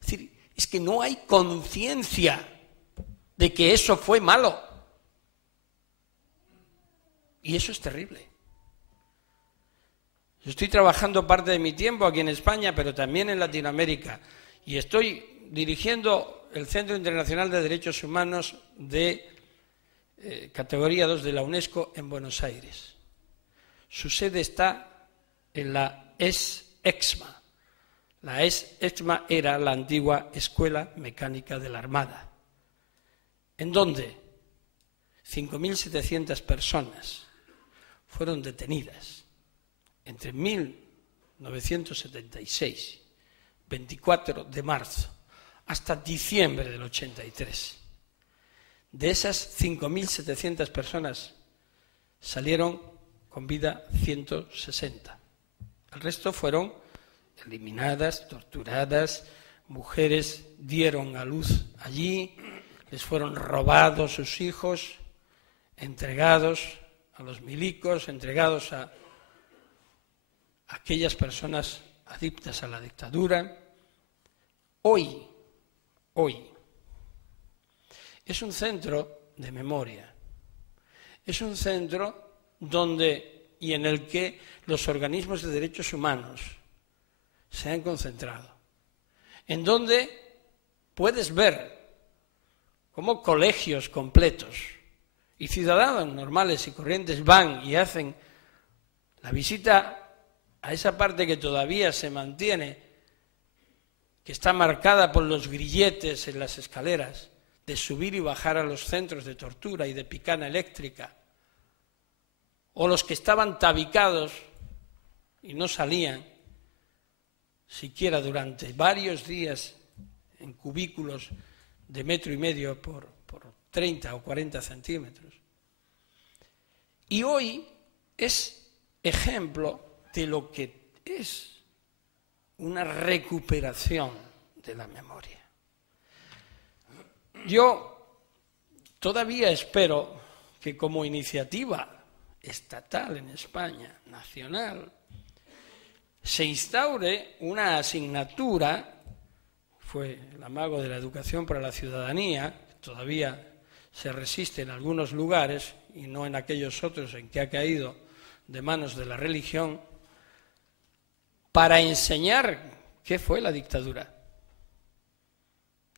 Es decir, es que no hay conciencia de que eso fue malo. Y eso es terrible. Yo estoy trabajando parte de mi tiempo aquí en España, pero también en Latinoamérica, y estoy dirigiendo el Centro Internacional de Derechos Humanos de categoría 2 de la UNESCO en Buenos Aires. Su sede está en la ESMA. La ESMA era la antigua Escuela Mecánica de la Armada, en donde 5.700 personas fueron detenidas entre 1976, 24 de marzo, hasta diciembre del 83. De esas 5.700 personas salieron con vida 160. El resto fueron eliminadas, torturadas, mujeres dieron a luz allí, les fueron robados sus hijos, entregados a los milicos, entregados a aquellas personas adictas a la dictadura. Hoy es un centro de memoria, es un centro donde y en el que los organismos de derechos humanos se han concentrado, en donde puedes ver cómo colegios completos y ciudadanos normales y corrientes van y hacen la visita a esa parte que todavía se mantiene, que está marcada por los grilletes en las escaleras, de subir y bajar a los centros de tortura y de picana eléctrica, o los que estaban tabicados y no salían siquiera durante varios días en cubículos de 1,5 metros por 30 o 40 centímetros. Y hoy es ejemplo de lo que es una recuperación de la memoria. Yo todavía espero que como iniciativa estatal en España, nacional, se instaure una asignatura, fue el amago de la educación para la ciudadanía, que todavía se resiste en algunos lugares y no en aquellos otros en que ha caído de manos de la religión, para enseñar qué fue la dictadura.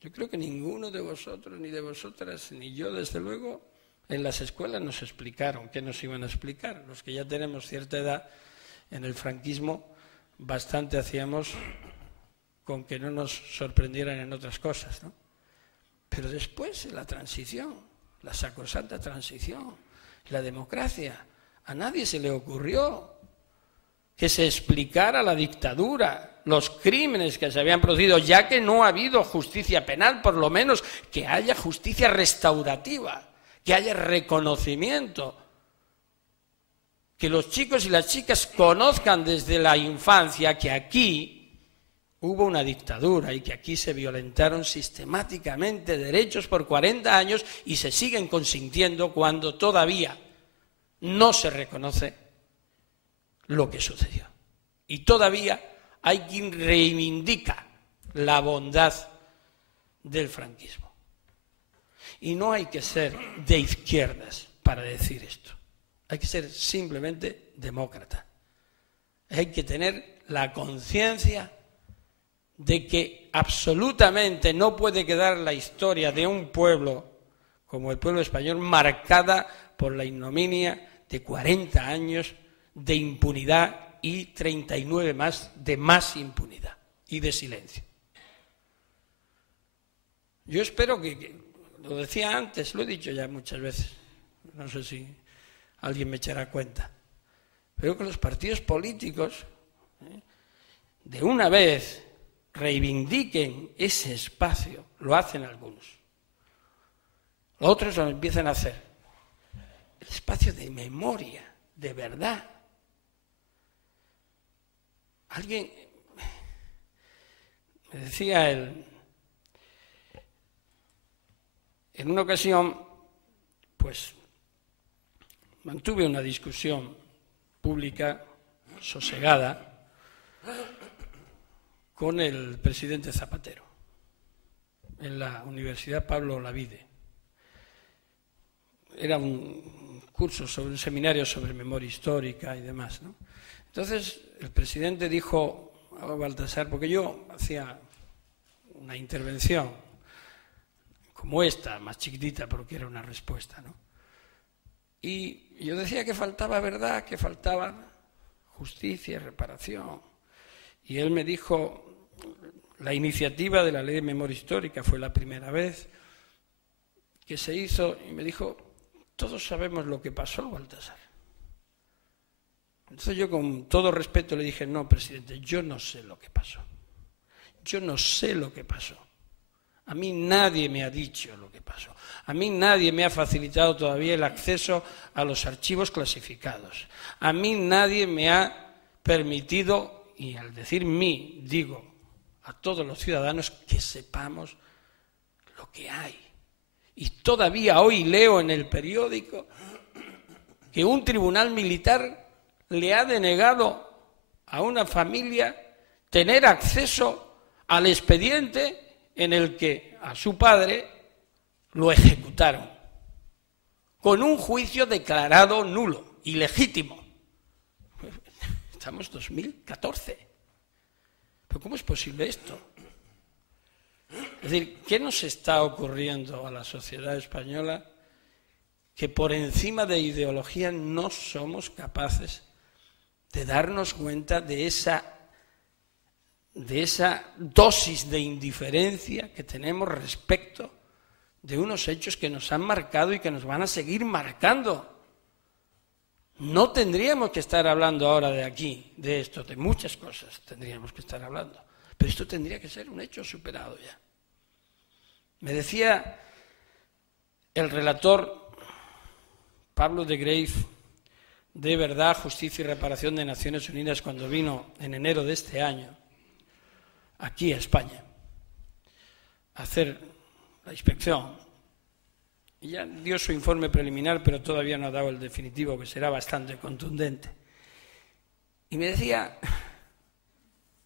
Yo creo que ninguno de vosotros, ni de vosotras, ni yo, desde luego, en las escuelas nos explicaron qué nos iban a explicar. Los que ya tenemos cierta edad, en el franquismo, bastante hacíamos con que no nos sorprendieran en otras cosas, ¿no? Pero después, en la transición, la sacrosanta transición, la democracia, a nadie se le ocurrió que se explicara la dictadura, los crímenes que se habían producido, ya que no ha habido justicia penal, por lo menos que haya justicia restaurativa, que haya reconocimiento, que los chicos y las chicas conozcan desde la infancia que aquí hubo una dictadura y que aquí se violentaron sistemáticamente derechos por 40 años y se siguen consintiendo cuando todavía no se reconoce lo que sucedió. Y todavía hay quien reivindica la bondad del franquismo. Y no hay que ser de izquierdas para decir esto. Hay que ser simplemente demócrata. Hay que tener la conciencia de que absolutamente no puede quedar la historia de un pueblo como el pueblo español marcada por la ignominia de 40 años de impunidad y 39 más de más impunidad y de silencio. Yo espero que, lo decía antes, lo he dicho ya muchas veces, no sé si alguien me echará cuenta, pero que los partidos políticos de una vez reivindiquen ese espacio, lo hacen algunos. Los otros lo empiezan a hacer. El espacio de memoria, de verdad. Alguien me decía en una ocasión, pues mantuve una discusión pública, sosegada, con el presidente Zapatero, en la Universidad Pablo Olavide. Era un curso, un seminario sobre memoria histórica y demás, ¿no? Entonces el presidente dijo a Baltasar, porque yo hacía una intervención como esta, más chiquitita, porque era una respuesta, ¿no? Y yo decía que faltaba verdad, que faltaba justicia y reparación. Y él me dijo, la iniciativa de la Ley de Memoria Histórica fue la primera vez que se hizo, y me dijo, todos sabemos lo que pasó, Baltasar. Entonces yo con todo respeto le dije, no, presidente, yo no sé lo que pasó. Yo no sé lo que pasó. A mí nadie me ha dicho lo que pasó. A mí nadie me ha facilitado todavía el acceso a los archivos clasificados. A mí nadie me ha permitido, y al decir mí, digo a todos los ciudadanos, que sepamos lo que hay. Y todavía hoy leo en el periódico que un tribunal militar le ha denegado a una familia tener acceso al expediente en el que a su padre lo ejecutaron, con un juicio declarado nulo, ilegítimo. Estamos en 2014. ¿Pero cómo es posible esto? Es decir, ¿qué nos está ocurriendo a la sociedad española que por encima de ideología no somos capaces de darnos cuenta de esa dosis de indiferencia que tenemos respecto de unos hechos que nos han marcado y que nos van a seguir marcando? No tendríamos que estar hablando ahora de aquí, de esto, de muchas cosas tendríamos que estar hablando, pero esto tendría que ser un hecho superado ya. Me decía el relator Pablo de Greiff, de Verdad, Justicia y Reparación de Naciones Unidas, cuando vino en enero de este año aquí a España a hacer la inspección, y ya dio su informe preliminar, pero todavía no ha dado el definitivo, que será bastante contundente. Y me decía,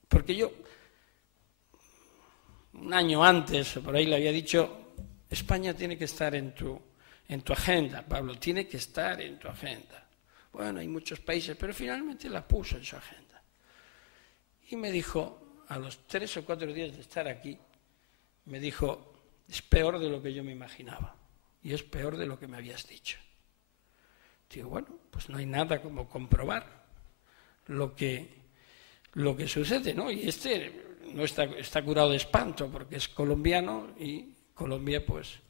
porque yo un año antes o por ahí le había dicho, España tiene que estar en tu agenda, Pablo, tiene que estar en tu agenda. Bueno, hay muchos países, pero finalmente la puso en su agenda. Y me dijo, a los 3 o 4 días de estar aquí, me dijo, es peor de lo que yo me imaginaba y es peor de lo que me habías dicho. Digo, bueno, pues no hay nada como comprobar lo que sucede, ¿no? Y no está curado de espanto porque es colombiano, y Colombia, pues,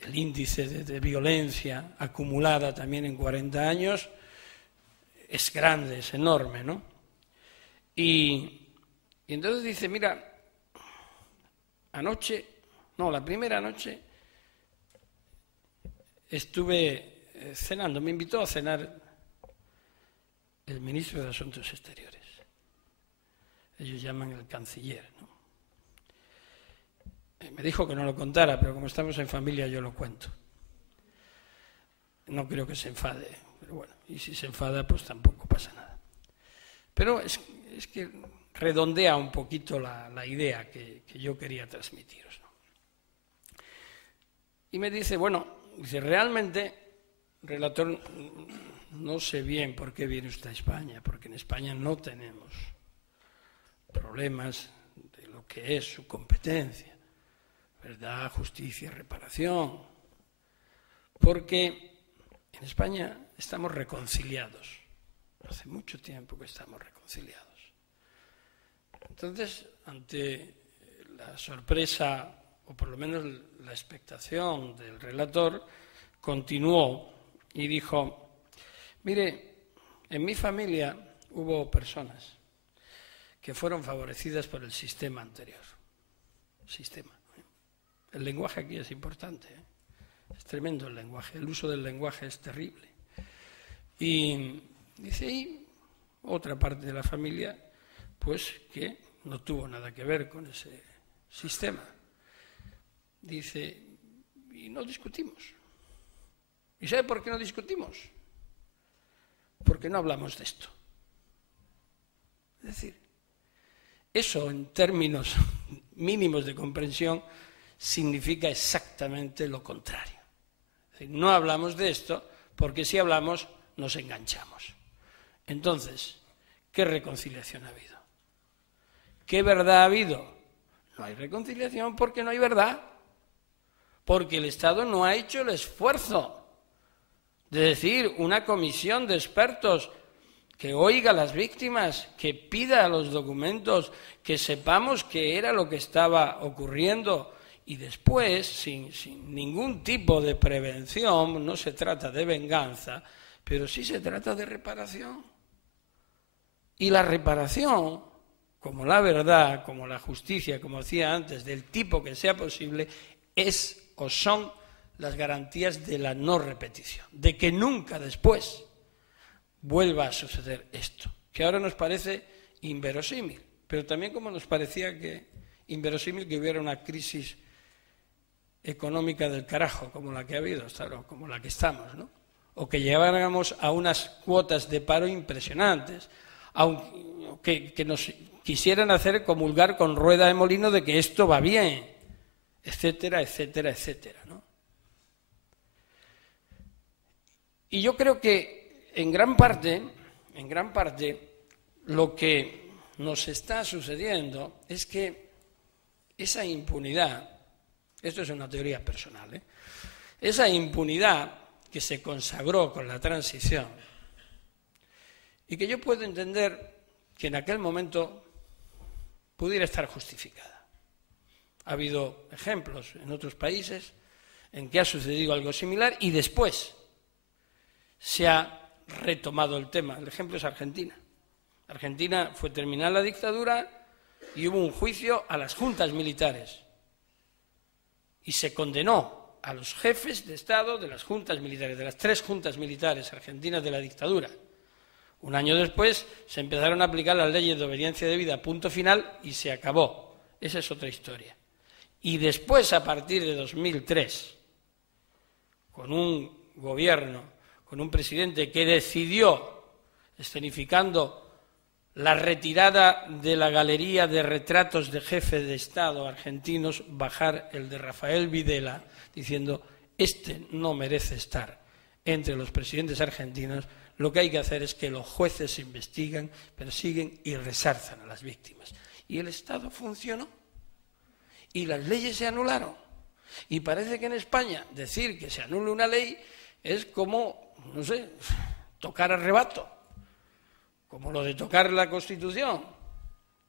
el índice de violencia acumulada también en 40 años es grande, es enorme, ¿no? Y entonces dice, mira, la primera noche estuve cenando, me invitó a cenar el ministro de Asuntos Exteriores. Ellos llaman el canciller, ¿no? Me dijo que no lo contara, pero como estamos en familia yo lo cuento. No creo que se enfade, pero bueno, y si se enfada pues tampoco pasa nada. Pero es que redondea un poquito la idea que yo quería transmitiros, ¿no? Y me dice, realmente, relator, no sé bien por qué viene usted a España, porque en España no tenemos problemas de lo que es su competencia. Verdad, justicia, reparación, porque en España estamos reconciliados, hace mucho tiempo que estamos reconciliados. Entonces, ante la sorpresa, o por lo menos la expectación del relator, continuó y dijo, mire, en mi familia hubo personas que fueron favorecidas por el sistema anterior. El lenguaje aquí es importante, ¿eh? Es tremendo el lenguaje, el uso del lenguaje es terrible. Y dice, y otra parte de la familia, pues que no tuvo nada que ver con ese sistema. Dice, y no discutimos. ¿Y sabe por qué no discutimos? Porque no hablamos de esto. Es decir, eso en términos mínimos de comprensión significa exactamente lo contrario. Es decir, no hablamos de esto porque si hablamos nos enganchamos. Entonces, ¿qué reconciliación ha habido? ¿Qué verdad ha habido? No hay reconciliación porque no hay verdad. Porque el Estado no ha hecho el esfuerzo de decir una comisión de expertos que oiga a las víctimas, que pida los documentos, que sepamos qué era lo que estaba ocurriendo y después, sin ningún tipo de prevención, no se trata de venganza, pero sí se trata de reparación. Y la reparación, como la verdad, como la justicia, como decía antes, del tipo que sea posible, es o son las garantías de la no repetición, de que nunca después vuelva a suceder esto, que ahora nos parece inverosímil, pero también como nos parecía que inverosímil que hubiera una crisis económica del carajo, como la que ha habido, como la que estamos, ¿no? O que lleváramos a unas cuotas de paro impresionantes, aunque que nos quisieran hacer comulgar con rueda de molino de que esto va bien, etcétera, etcétera, etcétera, ¿no? Y yo creo que en gran parte, lo que nos está sucediendo es que esa impunidad, esto es una teoría personal, esa impunidad que se consagró con la transición y que yo puedo entender que en aquel momento pudiera estar justificada. Ha habido ejemplos en otros países en que ha sucedido algo similar y después se ha retomado el tema. El ejemplo es Argentina. Argentina fue terminada la dictadura y hubo un juicio a las juntas militares. Y se condenó a los jefes de Estado de las juntas militares, de las 3 juntas militares argentinas de la dictadura. Un año después se empezaron a aplicar las leyes de obediencia debida, punto final, y se acabó. Esa es otra historia. Y después, a partir de 2003, con un gobierno, con un presidente que decidió, escenificando la retirada de la galería de retratos de jefes de Estado argentinos, bajar el de Rafael Videla, diciendo, este no merece estar entre los presidentes argentinos, lo que hay que hacer es que los jueces investiguen, persiguen y resarzan a las víctimas. Y el Estado funcionó. Y las leyes se anularon. Y parece que en España decir que se anule una ley es como, no sé, tocar a rebato, como lo de tocar la Constitución.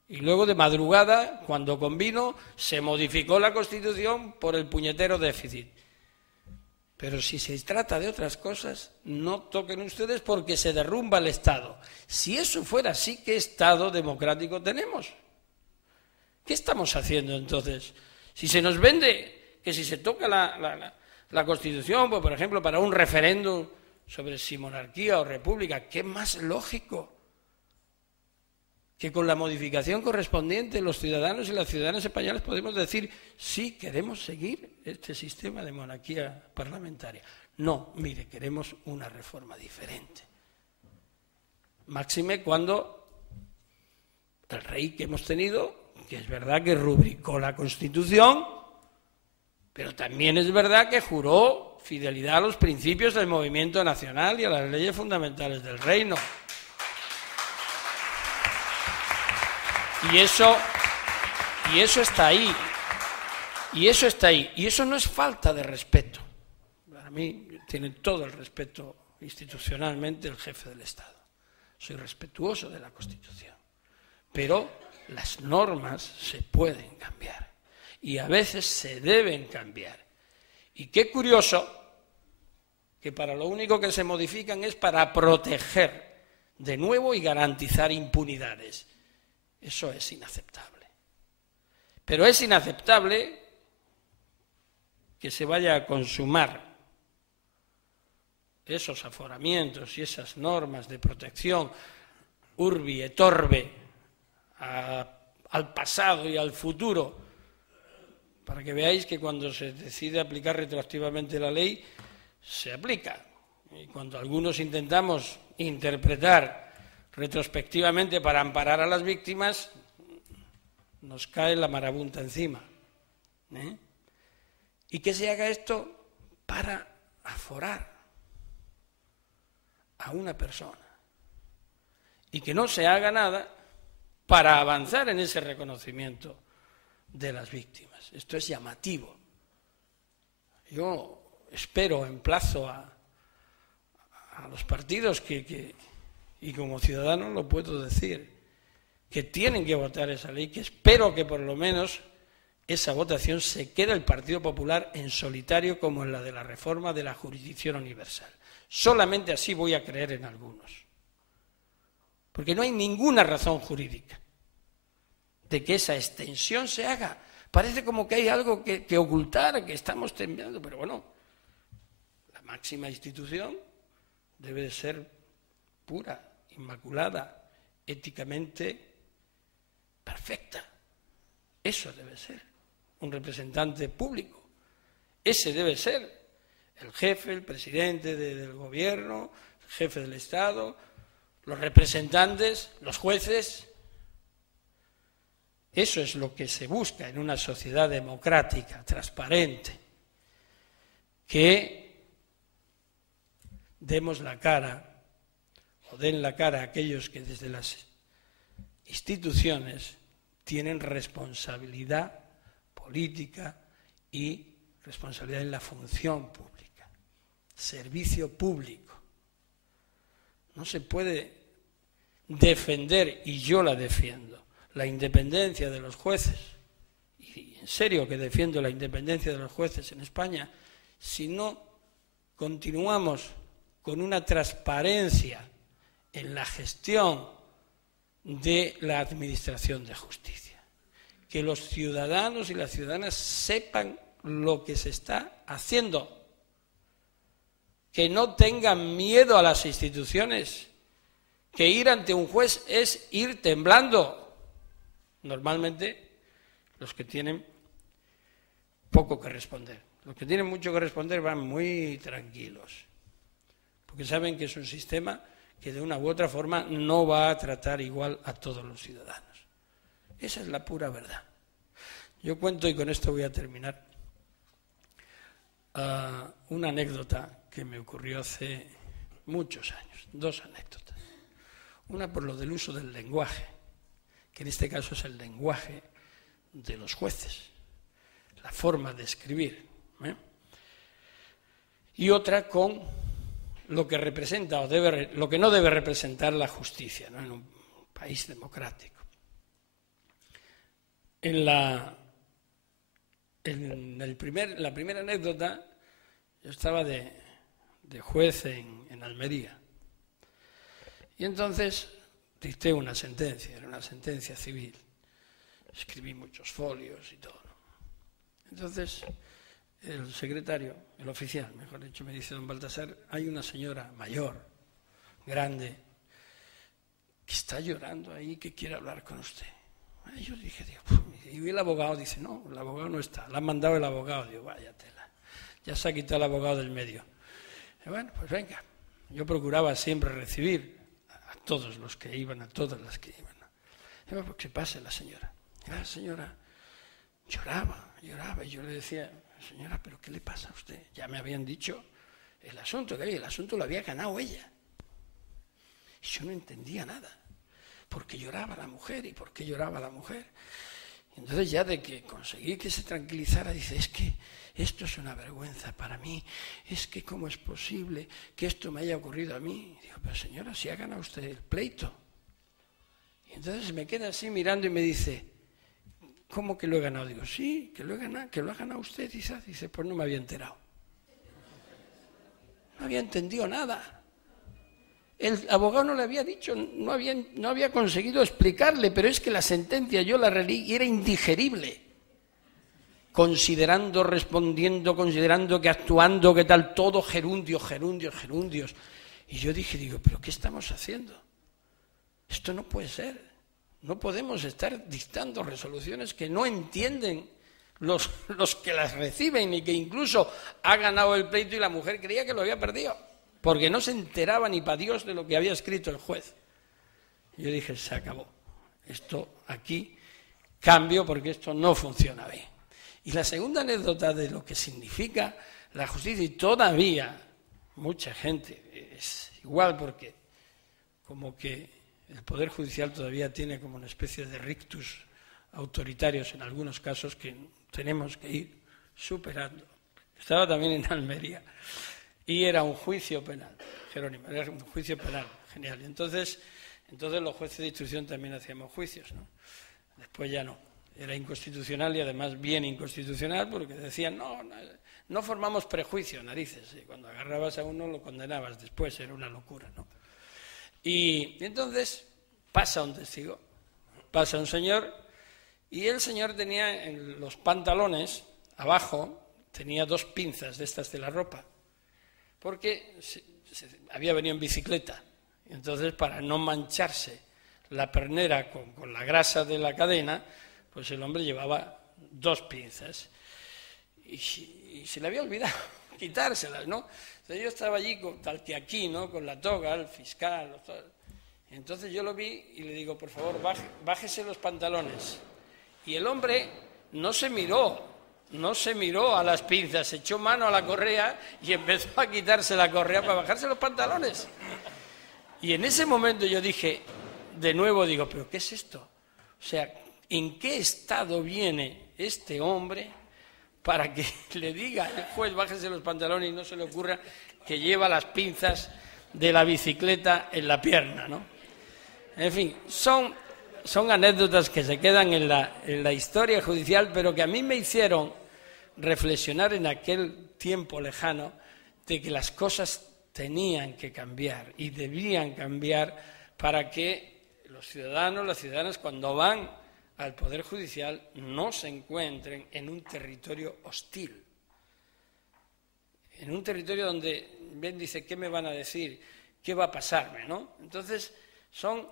Y luego de madrugada, cuando convino, se modificó la Constitución por el puñetero déficit. Pero si se trata de otras cosas, no toquen ustedes porque se derrumba el Estado. Si eso fuera así, ¿qué Estado democrático tenemos? ¿Qué estamos haciendo entonces? Si se nos vende que si se toca la Constitución, pues, por ejemplo, para un referéndum sobre si monarquía o república, ¿qué más lógico que con la modificación correspondiente los ciudadanos y las ciudadanas españolas podemos decir sí, queremos seguir este sistema de monarquía parlamentaria? No, mire, queremos una reforma diferente. Máxime cuando el rey que hemos tenido, que es verdad que rubricó la Constitución, pero también es verdad que juró fidelidad a los principios del movimiento nacional y a las leyes fundamentales del reino. Y eso está ahí. Y eso está ahí. Y eso no es falta de respeto. Para mí tiene todo el respeto institucionalmente el jefe del Estado. Soy respetuoso de la Constitución. Pero las normas se pueden cambiar. Y a veces se deben cambiar. Y qué curioso que para lo único que se modifican es para proteger de nuevo y garantizar impunidades. Eso es inaceptable. Pero es inaceptable que se vaya a consumar esos aforamientos y esas normas de protección urbi et orbi al pasado y al futuro, para que veáis que cuando se decide aplicar retroactivamente la ley, se aplica. Y cuando algunos intentamos interpretar retrospectivamente para amparar a las víctimas, nos cae la marabunta encima. Y que se haga esto para aforar a una persona. Y que no se haga nada para avanzar en ese reconocimiento de las víctimas. Esto es llamativo. Yo espero, emplazo a los partidos y como ciudadano lo puedo decir, que tienen que votar esa ley, que espero que por lo menos esa votación se quede el Partido Popular en solitario como en la de la reforma de la jurisdicción universal. Solamente así voy a creer en algunos. Porque no hay ninguna razón jurídica de que esa extensión se haga. Parece como que hay algo que ocultar, que estamos temblando, pero bueno, la máxima institución debe de ser pura, inmaculada, éticamente perfecta. Eso debe ser un representante público. Ese debe ser el jefe, el presidente del gobierno, el jefe del Estado, los representantes, los jueces. Eso es lo que se busca en una sociedad democrática, transparente, que demos la cara o den la cara a aquellos que desde las instituciones tienen responsabilidad política y responsabilidad en la función pública, servicio público. No se puede defender, y yo la defiendo, la independencia de los jueces, y en serio que defiendo la independencia de los jueces en España, si no continuamos con una transparencia en la gestión de la administración de justicia. Que los ciudadanos y las ciudadanas sepan lo que se está haciendo. Que no tengan miedo a las instituciones. Que ir ante un juez es ir temblando. Normalmente los que tienen poco que responder. Los que tienen mucho que responder van muy tranquilos. Porque saben que es un sistema que de una u otra forma no va a tratar igual a todos los ciudadanos. Esa es la pura verdad. Yo cuento, y con esto voy a terminar, una anécdota que me ocurrió hace muchos años, 2 anécdotas. Una por lo del uso del lenguaje, que en este caso es el lenguaje de los jueces, la forma de escribir, y otra con lo que representa o lo que no debe representar la justicia, ¿no?, en un país democrático. En la primera anécdota, yo estaba de juez en Almería. Y entonces dicté una sentencia, era una sentencia civil. Escribí muchos folios y todo. Entonces el secretario, el oficial, mejor dicho, me dice: don Baltasar, hay una señora mayor, grande, que está llorando ahí, que quiere hablar con usted. Y yo dije, y el abogado dice: no, el abogado no está, la han mandado el abogado. Digo, vaya tela, ya se ha quitado el abogado del medio. Y bueno, pues venga. Yo procuraba siempre recibir a todos los que iban, a todas las que iban. Y bueno, pues que pase la señora. Y la señora lloraba, y yo le decía: señora, ¿pero qué le pasa a usted? Ya me habían dicho el asunto, que el asunto lo había ganado ella. Y yo no entendía nada. ¿Por qué lloraba la mujer? ¿Y por qué lloraba la mujer? Y entonces ya de que conseguí que se tranquilizara, dice: es que esto es una vergüenza para mí, es que cómo es posible que esto me haya ocurrido a mí. Y digo: pero señora, si ha ganado usted el pleito. Y entonces me queda así mirando y me dice: ¿cómo que lo he ganado? Digo: sí, que lo he ganado, que lo ha ganado usted. Dice: pues no me había enterado. No había entendido nada. El abogado no le había dicho, no había conseguido explicarle, pero es que la sentencia yo la releí y era indigerible. Considerando, respondiendo, considerando que actuando, que tal, todo gerundios. Y yo digo, ¿pero qué estamos haciendo? Esto no puede ser. No podemos estar dictando resoluciones que no entienden los que las reciben y que incluso ha ganado el pleito y la mujer creía que lo había perdido, porque no se enteraba ni para Dios de lo que había escrito el juez. Yo dije, se acabó. Esto aquí cambio porque esto no funciona bien. Y la segunda anécdota de lo que significa la justicia, y todavía mucha gente es igual porque como que el Poder Judicial todavía tiene como una especie de rictus autoritarios en algunos casos que tenemos que ir superando. Estaba también en Almería y era un juicio penal, Jerónimo, era un juicio penal, genial. Entonces los jueces de instrucción también hacíamos juicios, ¿no? Después ya no. Era inconstitucional y además bien inconstitucional porque decían, no formamos prejuicio, narices. Y cuando agarrabas a uno lo condenabas después, era una locura, ¿no? Y entonces pasa un testigo, pasa un señor y el señor tenía en los pantalones, abajo, tenía 2 pinzas de estas de la ropa porque había venido en bicicleta. Y entonces para no mancharse la pernera con la grasa de la cadena, pues el hombre llevaba 2 pinzas y se le había olvidado quitárselas, ¿no? Entonces yo estaba allí tal que aquí, ¿no? Con la toga, el fiscal. Entonces yo lo vi y le digo, por favor, bájese los pantalones. Y el hombre no se miró a las pinzas, echó mano a la correa y empezó a quitarse la correa para bajarse los pantalones. Y en ese momento yo dije, de nuevo digo, ¿pero qué es esto? O sea, ¿en qué estado viene este hombre para que le diga al juez bájese los pantalones y no se le ocurra que lleva las pinzas de la bicicleta en la pierna, ¿no? En fin, son anécdotas que se quedan en la historia judicial, pero que a mí me hicieron reflexionar en aquel tiempo lejano de que las cosas tenían que cambiar y debían cambiar para que los ciudadanos, las ciudadanas, cuando van al Poder Judicial, no se encuentren en un territorio hostil, en un territorio donde bien dice, ¿qué me van a decir? ¿Qué va a pasarme? ¿No? Entonces, son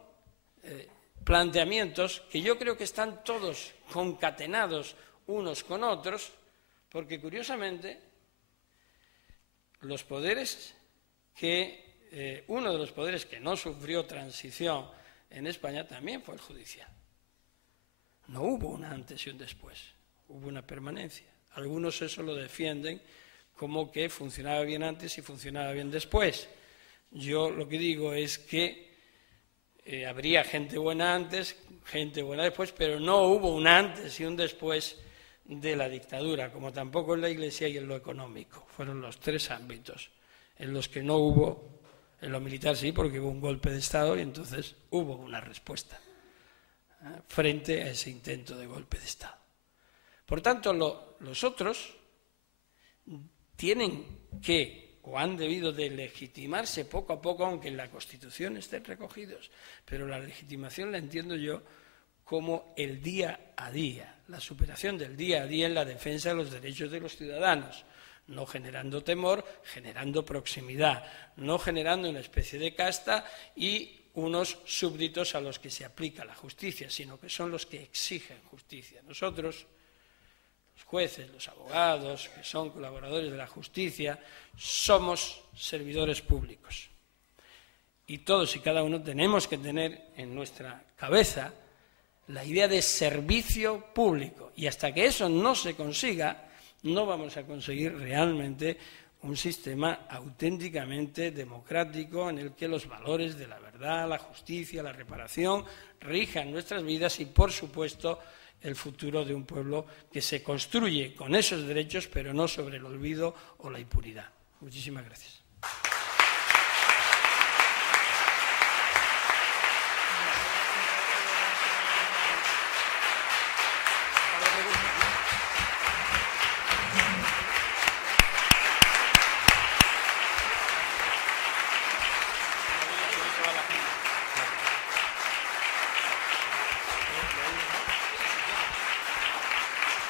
planteamientos que yo creo que están todos concatenados unos con otros, porque curiosamente los poderes uno de los poderes que no sufrió transición en España también fue el judicial. No hubo un antes y un después, hubo una permanencia. Algunos eso lo defienden como que funcionaba bien antes y funcionaba bien después. Yo lo que digo es que habría gente buena antes, gente buena después, pero no hubo un antes y un después de la dictadura, como tampoco en la Iglesia y en lo económico. Fueron los 3 ámbitos en los que no hubo, en lo militar sí, porque hubo un golpe de Estado y entonces hubo una respuesta frente a ese intento de golpe de Estado. Por tanto, los otros tienen que, o han debido de legitimarse poco a poco, aunque en la Constitución estén recogidos, pero la legitimación la entiendo yo como el día a día, la superación del día a día en la defensa de los derechos de los ciudadanos, no generando temor, generando proximidad, no generando una especie de casta y unos súbditos a los que se aplica la justicia, sino que son los que exigen justicia. Nosotros, los jueces, los abogados, que son colaboradores de la justicia, somos servidores públicos. Y todos y cada uno tenemos que tener en nuestra cabeza la idea de servicio público. Y hasta que eso no se consiga, no vamos a conseguir realmente un sistema auténticamente democrático en el que los valores de la verdad, la justicia, la reparación rijan nuestras vidas y, por supuesto, el futuro de un pueblo que se construye con esos derechos, pero no sobre el olvido o la impunidad. Muchísimas gracias.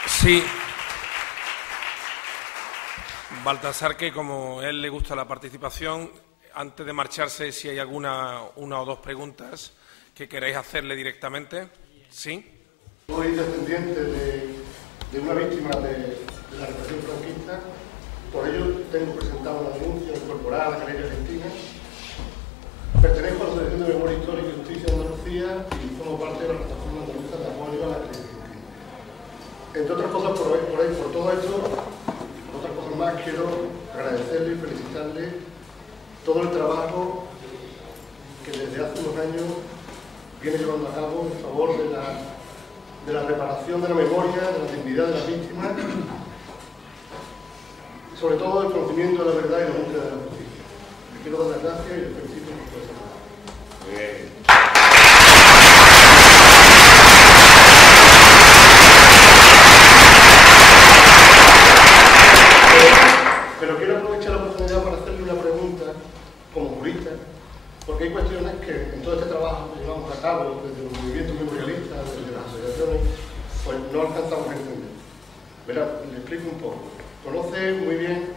Sí. Baltasar, que como a él le gusta la participación, antes de marcharse, si hay una o dos preguntas que queréis hacerle directamente. ¿Sí? Soy descendiente de una víctima de la represión franquista, por ello tengo presentado una denuncia incorporada a la querella argentina. Pertenezco a la Asociación de Memoria Histórica y Justicia de Andalucía y formo parte de la plataforma andaluza de apoyo a la querella argentina. Entre otras cosas, por todo esto, otras cosas más, quiero agradecerle y felicitarle todo el trabajo que desde hace unos años viene llevando a cabo en favor de la reparación de la memoria, de la dignidad de las víctimas, y sobre todo el conocimiento de la verdad y la búsqueda de la justicia. Les quiero dar las gracias y les felicito por todo eso. Muy bien. Pero quiero aprovechar la oportunidad para hacerle una pregunta como jurista, porque hay cuestiones que en todo este trabajo que llevamos a cabo desde los movimientos memorialistas, desde las asociaciones, pues no alcanzamos a entender. Verá, le explico un poco. Conoce muy bien,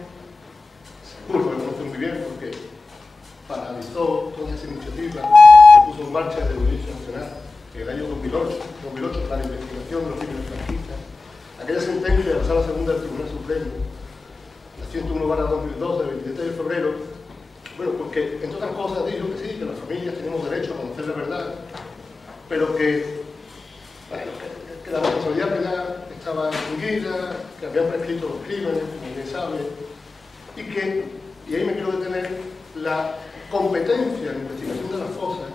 seguro que conoce muy bien, porque paralizó toda esa iniciativa que puso en marcha el Audiencia Nacional en el año 2008 para la investigación de los crímenes franquistas, aquella sentencia de la Sala Segunda del Tribunal Supremo, la 101/2002 del 27 de febrero, bueno, porque entre otras cosas dijo que sí, que las familias tenemos derecho a conocer la verdad, pero que la responsabilidad penal estaba extinguida, que habían prescrito los crímenes, como bien sabe, y ahí me quiero detener, la competencia en investigación de las fosas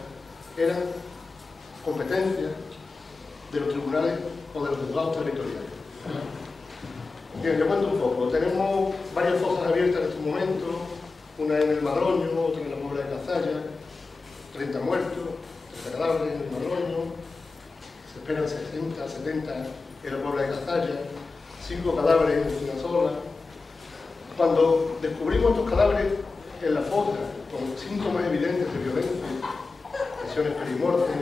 era competencia de los tribunales o de los juzgados territoriales. Bien, le cuento un poco. Tenemos varias fosas abiertas en este momento, una en el Madroño, otra en la Puebla de Cazalla, 30 muertos, 30 cadáveres en el Madroño, se esperan 60, 70 en la Puebla de Cazalla, 5 cadáveres en Encinasola. Cuando descubrimos estos cadáveres en la fosa, con síntomas evidentes de violencia, lesiones perimortes,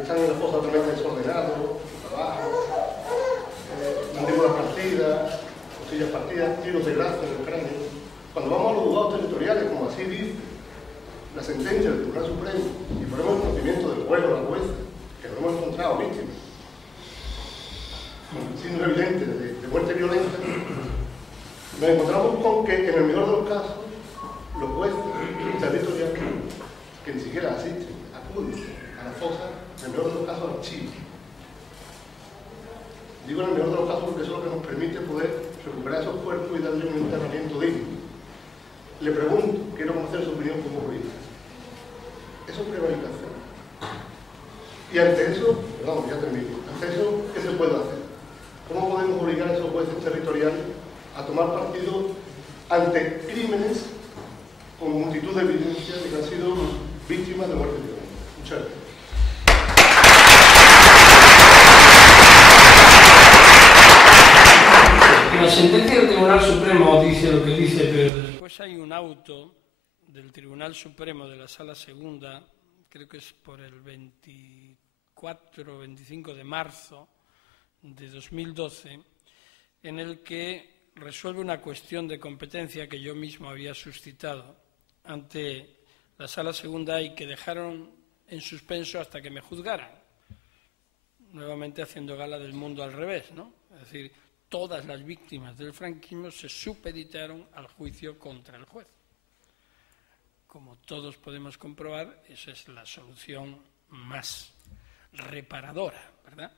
están en la fosa totalmente desordenados, abajo, mandíbulas partidas, costillas partidas, tiros de grasa en el cráneo. Cuando vamos a los juzgados territoriales, como así dice la sentencia del Tribunal Supremo, y ponemos el conocimiento del juez o la jueza, que no hemos encontrado víctimas, con signos evidentes de muerte violenta, nos encontramos con que, en el mejor de los casos, los jueces territoriales, que ni siquiera asisten, acuden a la fosa, en el mejor de los casos, archivan. Digo en el mejor de los casos porque eso es lo que nos permite poder recuperar esos cuerpos y darle un enterramiento digno. Le pregunto, quiero conocer su opinión como jurista. Eso es prevaricación. Y ante eso, perdón, ya termino, ante eso, ¿qué se puede hacer? ¿Cómo podemos obligar a esos jueces territoriales a tomar partido ante crímenes con multitud de evidencias de que han sido víctimas de muerte violenta? Muchas gracias. La sentencia del Tribunal Supremo dice lo que dice, pero después hay un auto del Tribunal Supremo de la Sala Segunda, creo que es por el 24 o 25 de marzo de 2012, en el que resuelve una cuestión de competencia que yo mismo había suscitado ante la Sala Segunda y que dejaron en suspenso hasta que me juzgaran, nuevamente haciendo gala del mundo al revés, ¿no? Es decir, todas las víctimas del franquismo se supeditaron al juicio contra el juez. Como todos podemos comprobar, esa es la solución más reparadora, ¿verdad?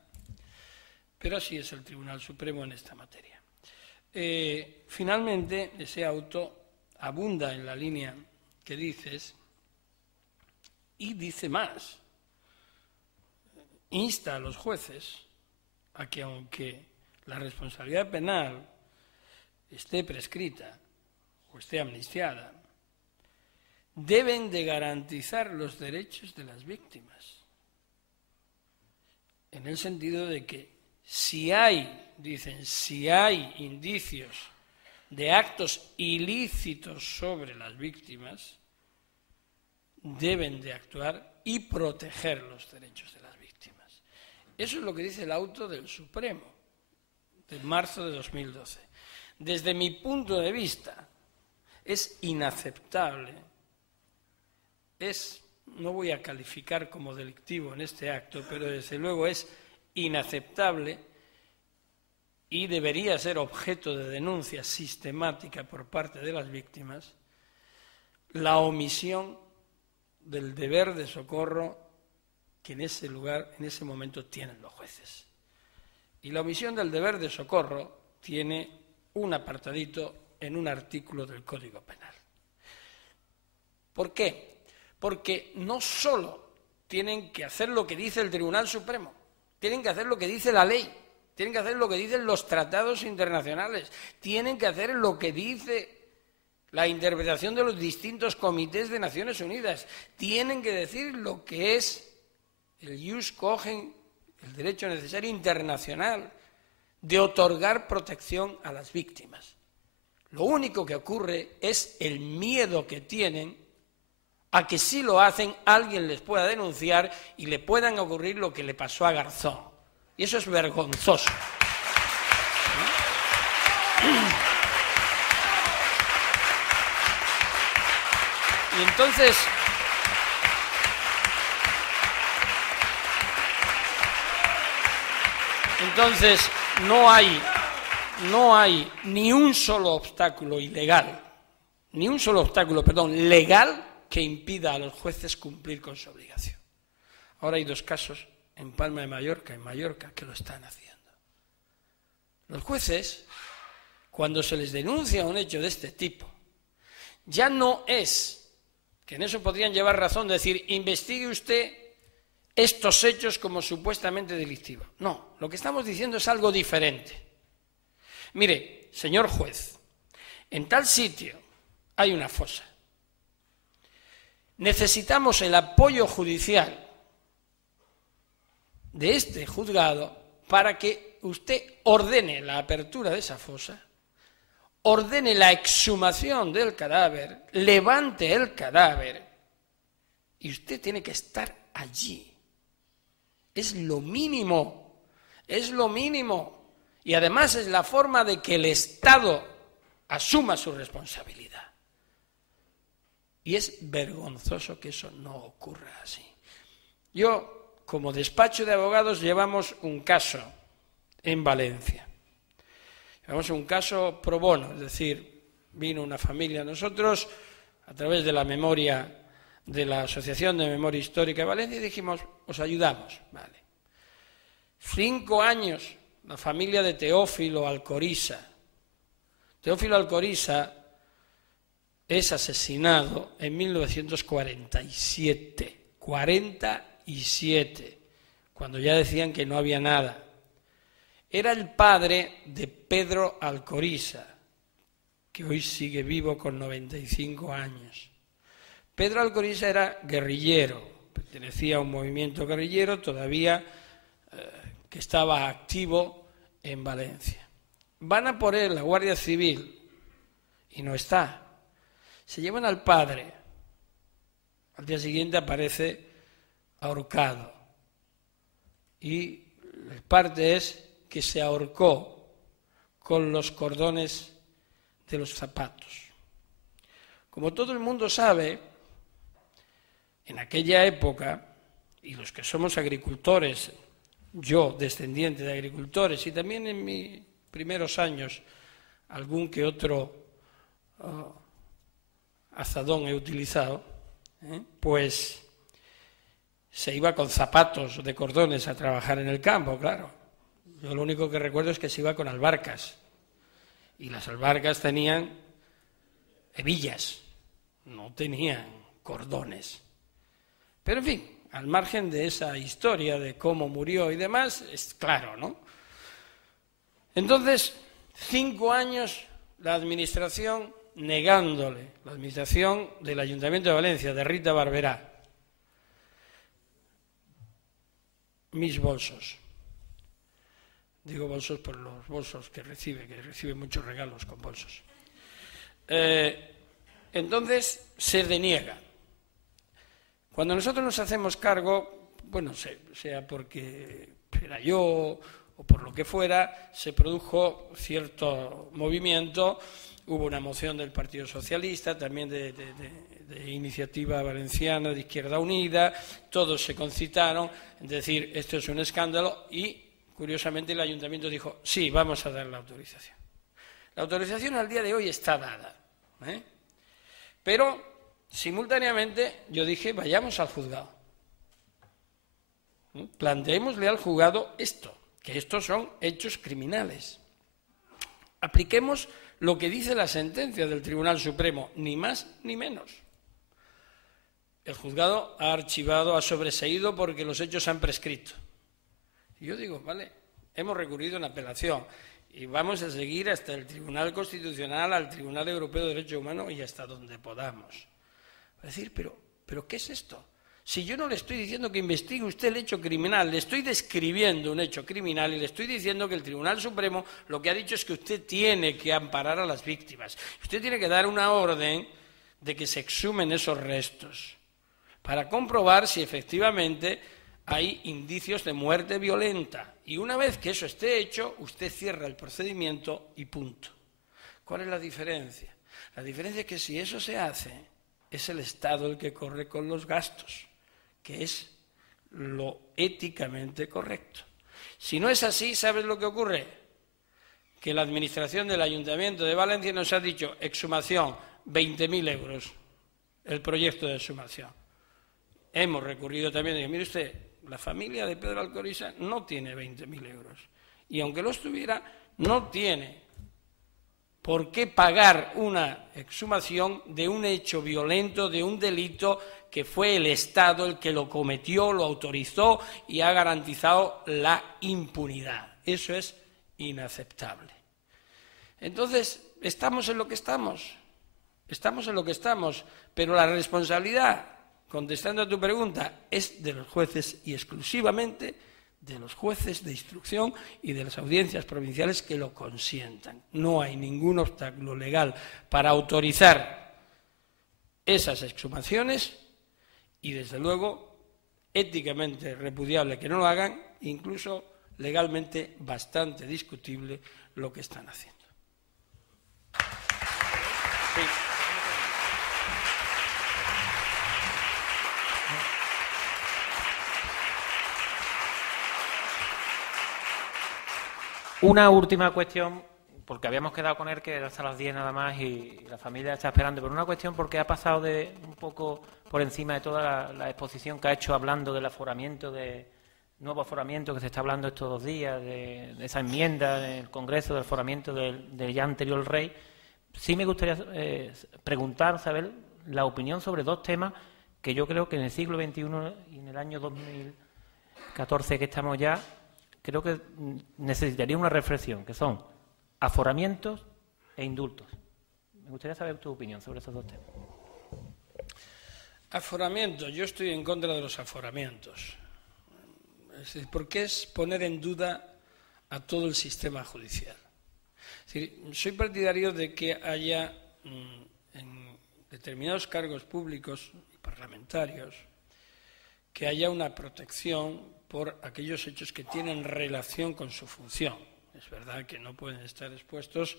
Pero así es el Tribunal Supremo en esta materia. Finalmente, ese auto abunda en la línea que dices y dice más. Insta a los jueces a que, aunque la responsabilidad penal esté prescrita o esté amnistiada, deben de garantizar los derechos de las víctimas, en el sentido de que si hay, dicen, si hay indicios de actos ilícitos sobre las víctimas, deben de actuar y proteger los derechos de las víctimas. Eso es lo que dice el auto del Supremo, de marzo de 2012. Desde mi punto de vista, es inaceptable, no voy a calificar como delictivo en este acto, pero desde luego es inaceptable y debería ser objeto de denuncia sistemática por parte de las víctimas, la omisión del deber de socorro que en ese lugar, en ese momento, tienen los jueces. Y la omisión del deber de socorro tiene un apartadito en un artículo del Código Penal. ¿Por qué? Porque no solo tienen que hacer lo que dice el Tribunal Supremo, tienen que hacer lo que dice la ley, tienen que hacer lo que dicen los tratados internacionales, tienen que hacer lo que dice la interpretación de los distintos comités de Naciones Unidas, tienen que decir lo que es el jus cogens, el derecho necesario internacional, de otorgar protección a las víctimas. Lo único que ocurre es el miedo que tienen a que si lo hacen alguien les pueda denunciar y le puedan ocurrir lo que le pasó a Garzón. Y eso es vergonzoso. Y entonces no hay ni un solo obstáculo legal que impida a los jueces cumplir con su obligación. Ahora hay 2 casos en Palma de Mallorca, que lo están haciendo. Los jueces, cuando se les denuncia un hecho de este tipo, ya no es, que en eso podrían llevar razón, decir, investigue usted estos hechos como supuestamente delictivos. No, lo que estamos diciendo es algo diferente. Mire, señor juez, en tal sitio hay una fosa. Necesitamos el apoyo judicial de este juzgado para que usted ordene la apertura de esa fosa, ordene la exhumación del cadáver, levante el cadáver y usted tiene que estar allí. Es lo mínimo, y además es la forma de que el Estado asuma su responsabilidad. Y es vergonzoso que eso no ocurra así. Yo, como despacho de abogados, llevamos un caso en Valencia. Llevamos un caso pro bono, es decir, vino una familia a nosotros a través de la memoria de la Asociación de Memoria Histórica de Valencia y dijimos, os ayudamos. Vale. 5 años, la familia de Teófilo Alcoriza. Teófilo Alcoriza es asesinado en 1947, 47, cuando ya decían que no había nada. Era el padre de Pedro Alcoriza, que hoy sigue vivo con 95 años. Pedro Alcoriza era guerrillero, pertenecía a un movimiento guerrillero todavía que estaba activo en Valencia. Van a por él la Guardia Civil y no está. Se llevan al padre. Al día siguiente aparece ahorcado. Y el parte es que se ahorcó con los cordones de los zapatos. Como todo el mundo sabe, en aquella época, y los que somos agricultores, yo descendiente de agricultores, y también en mis primeros años algún que otro azadón he utilizado, pues se iba con zapatos de cordones a trabajar en el campo, claro. Yo lo único que recuerdo es que se iba con albarcas, y las albarcas tenían hebillas, no tenían cordones. Pero en fin, al margen de esa historia de cómo murió y demás, es claro, ¿no? Entonces, 5 años la administración negándole, la administración del Ayuntamiento de Valencia, de Rita Barberá, mis bolsos. Digo bolsos por los bolsos que recibe muchos regalos con bolsos. Entonces, se deniega. Cuando nosotros nos hacemos cargo, bueno, sea porque era yo o por lo que fuera, se produjo cierto movimiento, hubo una moción del Partido Socialista, también de Iniciativa Valenciana, de Izquierda Unida, todos se concitaron en decir esto es un escándalo y, curiosamente, el Ayuntamiento dijo sí, vamos a dar la autorización. La autorización al día de hoy está dada, pero simultáneamente yo dije vayamos al juzgado, planteémosle al juzgado esto, que estos son hechos criminales. Apliquemos lo que dice la sentencia del Tribunal Supremo, ni más ni menos. El juzgado ha archivado, ha sobreseído porque los hechos han prescrito. Y yo digo, vale, hemos recurrido en apelación y vamos a seguir hasta el Tribunal Constitucional, al Tribunal Europeo de Derechos Humanos y hasta donde podamos. Es decir, pero ¿qué es esto? Si yo no le estoy diciendo que investigue usted el hecho criminal, le estoy describiendo un hecho criminal y le estoy diciendo que el Tribunal Supremo lo que ha dicho es que usted tiene que amparar a las víctimas. Usted tiene que dar una orden de que se exhumen esos restos para comprobar si efectivamente hay indicios de muerte violenta. Y una vez que eso esté hecho, usted cierra el procedimiento y punto. ¿Cuál es la diferencia? La diferencia es que si eso se hace, es el Estado el que corre con los gastos, que es lo éticamente correcto. Si no es así, ¿sabes lo que ocurre? Que la Administración del Ayuntamiento de Valencia nos ha dicho exhumación, 20.000 euros, el proyecto de exhumación. Hemos recurrido también, y mire usted, la familia de Pedro Alcoriza no tiene 20.000 euros. Y aunque los tuviera, no tiene por qué pagar una exhumación de un hecho violento, de un delito que fue el Estado el que lo cometió, lo autorizó y ha garantizado la impunidad. Eso es inaceptable. Entonces, estamos en lo que estamos. Estamos en lo que estamos, pero la responsabilidad, contestando a tu pregunta, es de los jueces y exclusivamente de los jueces de instrucción y de las audiencias provinciales que lo consientan. No hay ningún obstáculo legal para autorizar esas exhumaciones y, desde luego, éticamente repudiable que no lo hagan, incluso legalmente bastante discutible lo que están haciendo. Sí. Una última cuestión, porque habíamos quedado con él que era hasta las 10 nada más y la familia está esperando, pero una cuestión porque ha pasado de un poco por encima de toda la exposición que ha hecho hablando del aforamiento, de nuevo aforamiento que se está hablando estos 2 días, de esa enmienda del Congreso del aforamiento del ya anterior rey. Sí me gustaría preguntar, saber la opinión sobre 2 temas que yo creo que en el siglo XXI y en el año 2014 que estamos ya, creo que necesitaría una reflexión, que son aforamientos e indultos. Me gustaría saber tu opinión sobre esos 2 temas. Aforamientos. Yo estoy en contra de los aforamientos. Es decir, porque es poner en duda a todo el sistema judicial. Es decir, soy partidario de que haya en determinados cargos públicos y parlamentarios que haya una protección por aquellos hechos que tienen relación con su función. Es verdad que no pueden estar expuestos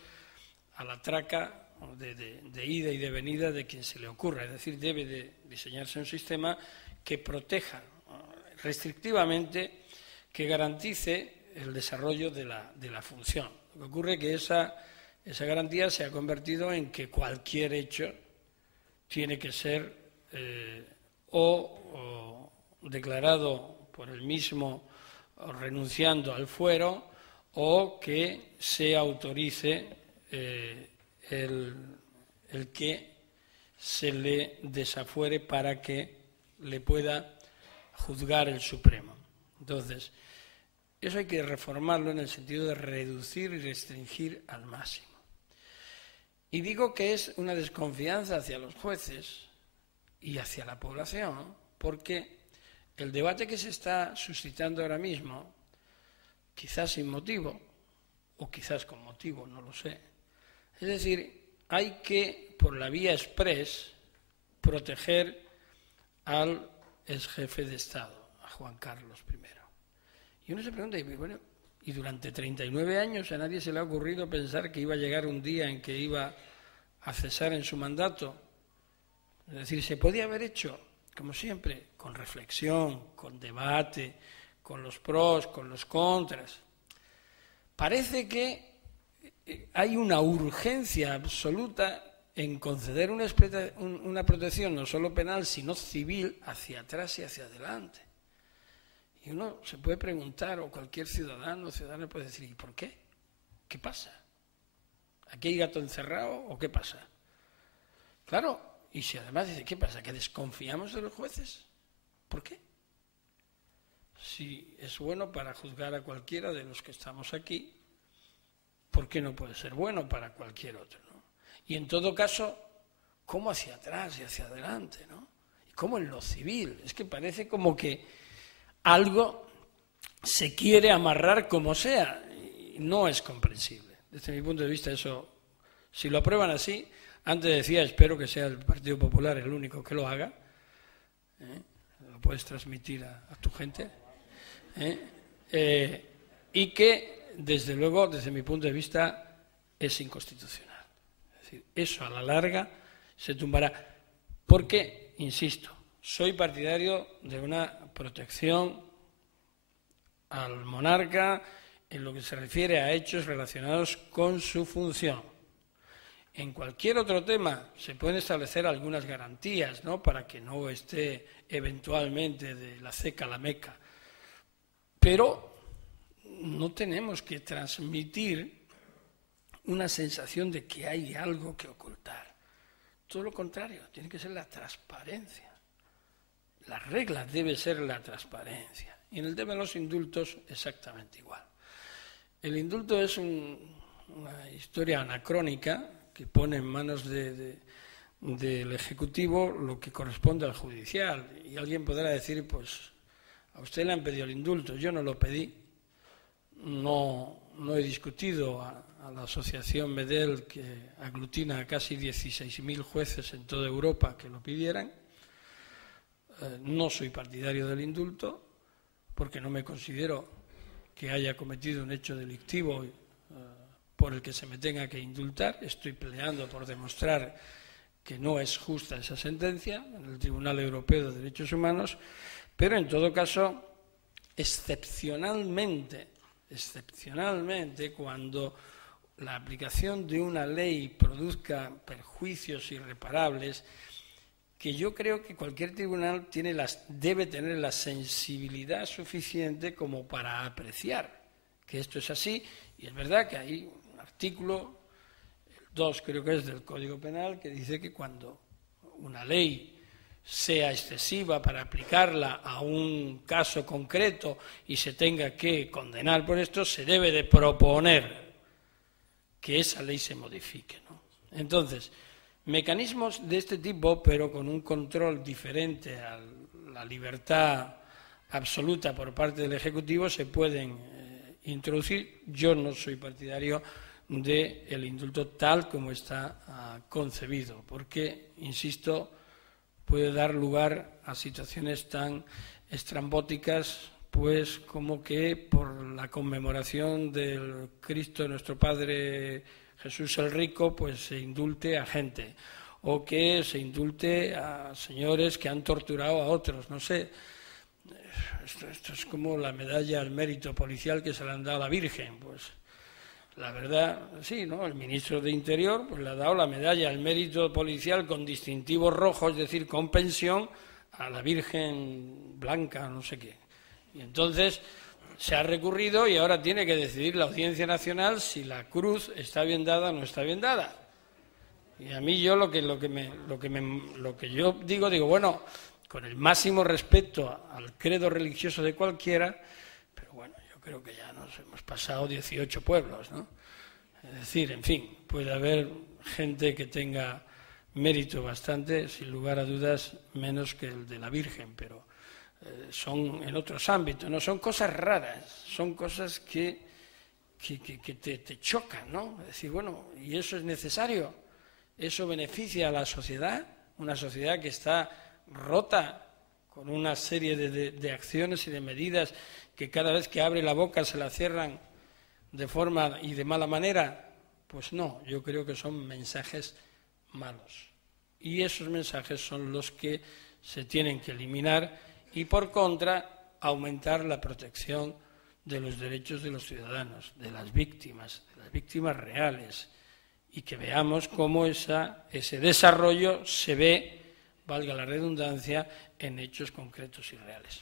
a la traca de ida y de venida de quien se le ocurra. Es decir, debe de diseñarse un sistema que proteja restrictivamente, que garantice el desarrollo de la función. Lo que ocurre es que esa garantía se ha convertido en que cualquier hecho tiene que ser o declarado por el mismo renunciando al fuero o que se autorice el que se le desafuere para que le pueda juzgar el Supremo. Entonces, eso hay que reformarlo en el sentido de reducir y restringir al máximo. Y digo que es una desconfianza hacia los jueces y hacia la población, porque el debate que se está suscitando ahora mismo, quizás sin motivo, o quizás con motivo, no lo sé. Es decir, hay que, por la vía exprés, proteger al exjefe de Estado, a Juan Carlos I. Y uno se pregunta, bueno, y durante 39 años a nadie se le ha ocurrido pensar que iba a llegar un día en que iba a cesar en su mandato. Es decir, se podía haber hecho, como siempre, con reflexión, con debate, con los pros, con los contras. Parece que hay una urgencia absoluta en conceder una protección no solo penal, sino civil, hacia atrás y hacia adelante. Y uno se puede preguntar, o cualquier ciudadano o ciudadana puede decir, ¿y por qué? ¿Qué pasa? ¿Aquí hay gato encerrado o qué pasa? Claro, y si además dice, ¿qué pasa? ¿Que desconfiamos de los jueces? ¿Por qué? Si es bueno para juzgar a cualquiera de los que estamos aquí, ¿por qué no puede ser bueno para cualquier otro, ¿no? Y en todo caso, ¿cómo hacia atrás y hacia adelante, ¿no? Y cómo en lo civil. Es que parece como que algo se quiere amarrar como sea, y no es comprensible. Desde mi punto de vista, eso, si lo aprueban así, antes decía, espero que sea el Partido Popular el único que lo haga, lo puedes transmitir a tu gente, y que, desde luego, desde mi punto de vista, es inconstitucional. Es decir, eso a la larga se tumbará, porque, insisto, soy partidario de una protección al monarca en lo que se refiere a hechos relacionados con su función. En cualquier otro tema se pueden establecer algunas garantías, ¿no?, para que no esté eventualmente de la ceca a la meca. Pero no tenemos que transmitir una sensación de que hay algo que ocultar. Todo lo contrario, tiene que ser la transparencia. La regla debe ser la transparencia. Y en el tema de los indultos, exactamente igual. El indulto es una historia anacrónica que pone en manos del Ejecutivo lo que corresponde al Judicial. Y alguien podrá decir, pues, a usted le han pedido el indulto, yo no lo pedí. No he discutido a la asociación MEDEL, que aglutina a casi 16.000 jueces en toda Europa que lo pidieran. No soy partidario del indulto, porque no me considero que haya cometido un hecho delictivo por el que se me tenga que indultar. Estoy peleando por demostrar que no es justa esa sentencia en el Tribunal Europeo de Derechos Humanos, pero en todo caso, excepcionalmente, cuando la aplicación de una ley produzca perjuicios irreparables, que yo creo que cualquier tribunal debe tener la sensibilidad suficiente como para apreciar que esto es así. Y es verdad que hay un artículo, el 2 creo que es del Código Penal, que dice que cuando una ley sea excesiva para aplicarla a un caso concreto y se tenga que condenar por esto, se debe de proponer que esa ley se modifique, ¿no? Entonces, mecanismos de este tipo, pero con un control diferente a la libertad absoluta por parte del Ejecutivo, se pueden introducir. Yo no soy partidario del indulto tal como está concebido, porque, insisto, puede dar lugar a situaciones tan estrambóticas, pues como que por la conmemoración del Cristo nuestro Padre Jesús el Rico, pues se indulte a gente, o que se indulte a señores que han torturado a otros, no sé. Esto es como la medalla al mérito policial que se le han dado a la Virgen, pues la verdad, sí, ¿no? El ministro de Interior pues le ha dado la medalla al mérito policial con distintivo rojo, es decir, con pensión, a la Virgen Blanca, no sé qué. Y entonces se ha recurrido y ahora tiene que decidir la Audiencia Nacional si la cruz está bien dada o no está bien dada. Y a mí yo lo que yo digo, bueno, con el máximo respeto al credo religioso de cualquiera, pero bueno, yo creo que ya nos hemos pasado 18 pueblos, ¿no? Es decir, en fin, puede haber gente que tenga mérito bastante, sin lugar a dudas, menos que el de la Virgen, pero son en otros ámbitos, no son cosas raras, son cosas que te chocan, ¿no? Es decir, bueno, ¿y eso es necesario? ¿Eso beneficia a la sociedad? Una sociedad que está rota con una serie de acciones y de medidas que cada vez que abre la boca se la cierran de forma y de mala manera? Pues no, yo creo que son mensajes malos. Y esos mensajes son los que se tienen que eliminar y, por contra, aumentar la protección de los derechos de los ciudadanos, de las víctimas reales, y que veamos cómo ese desarrollo se ve, valga la redundancia, en hechos concretos y reales.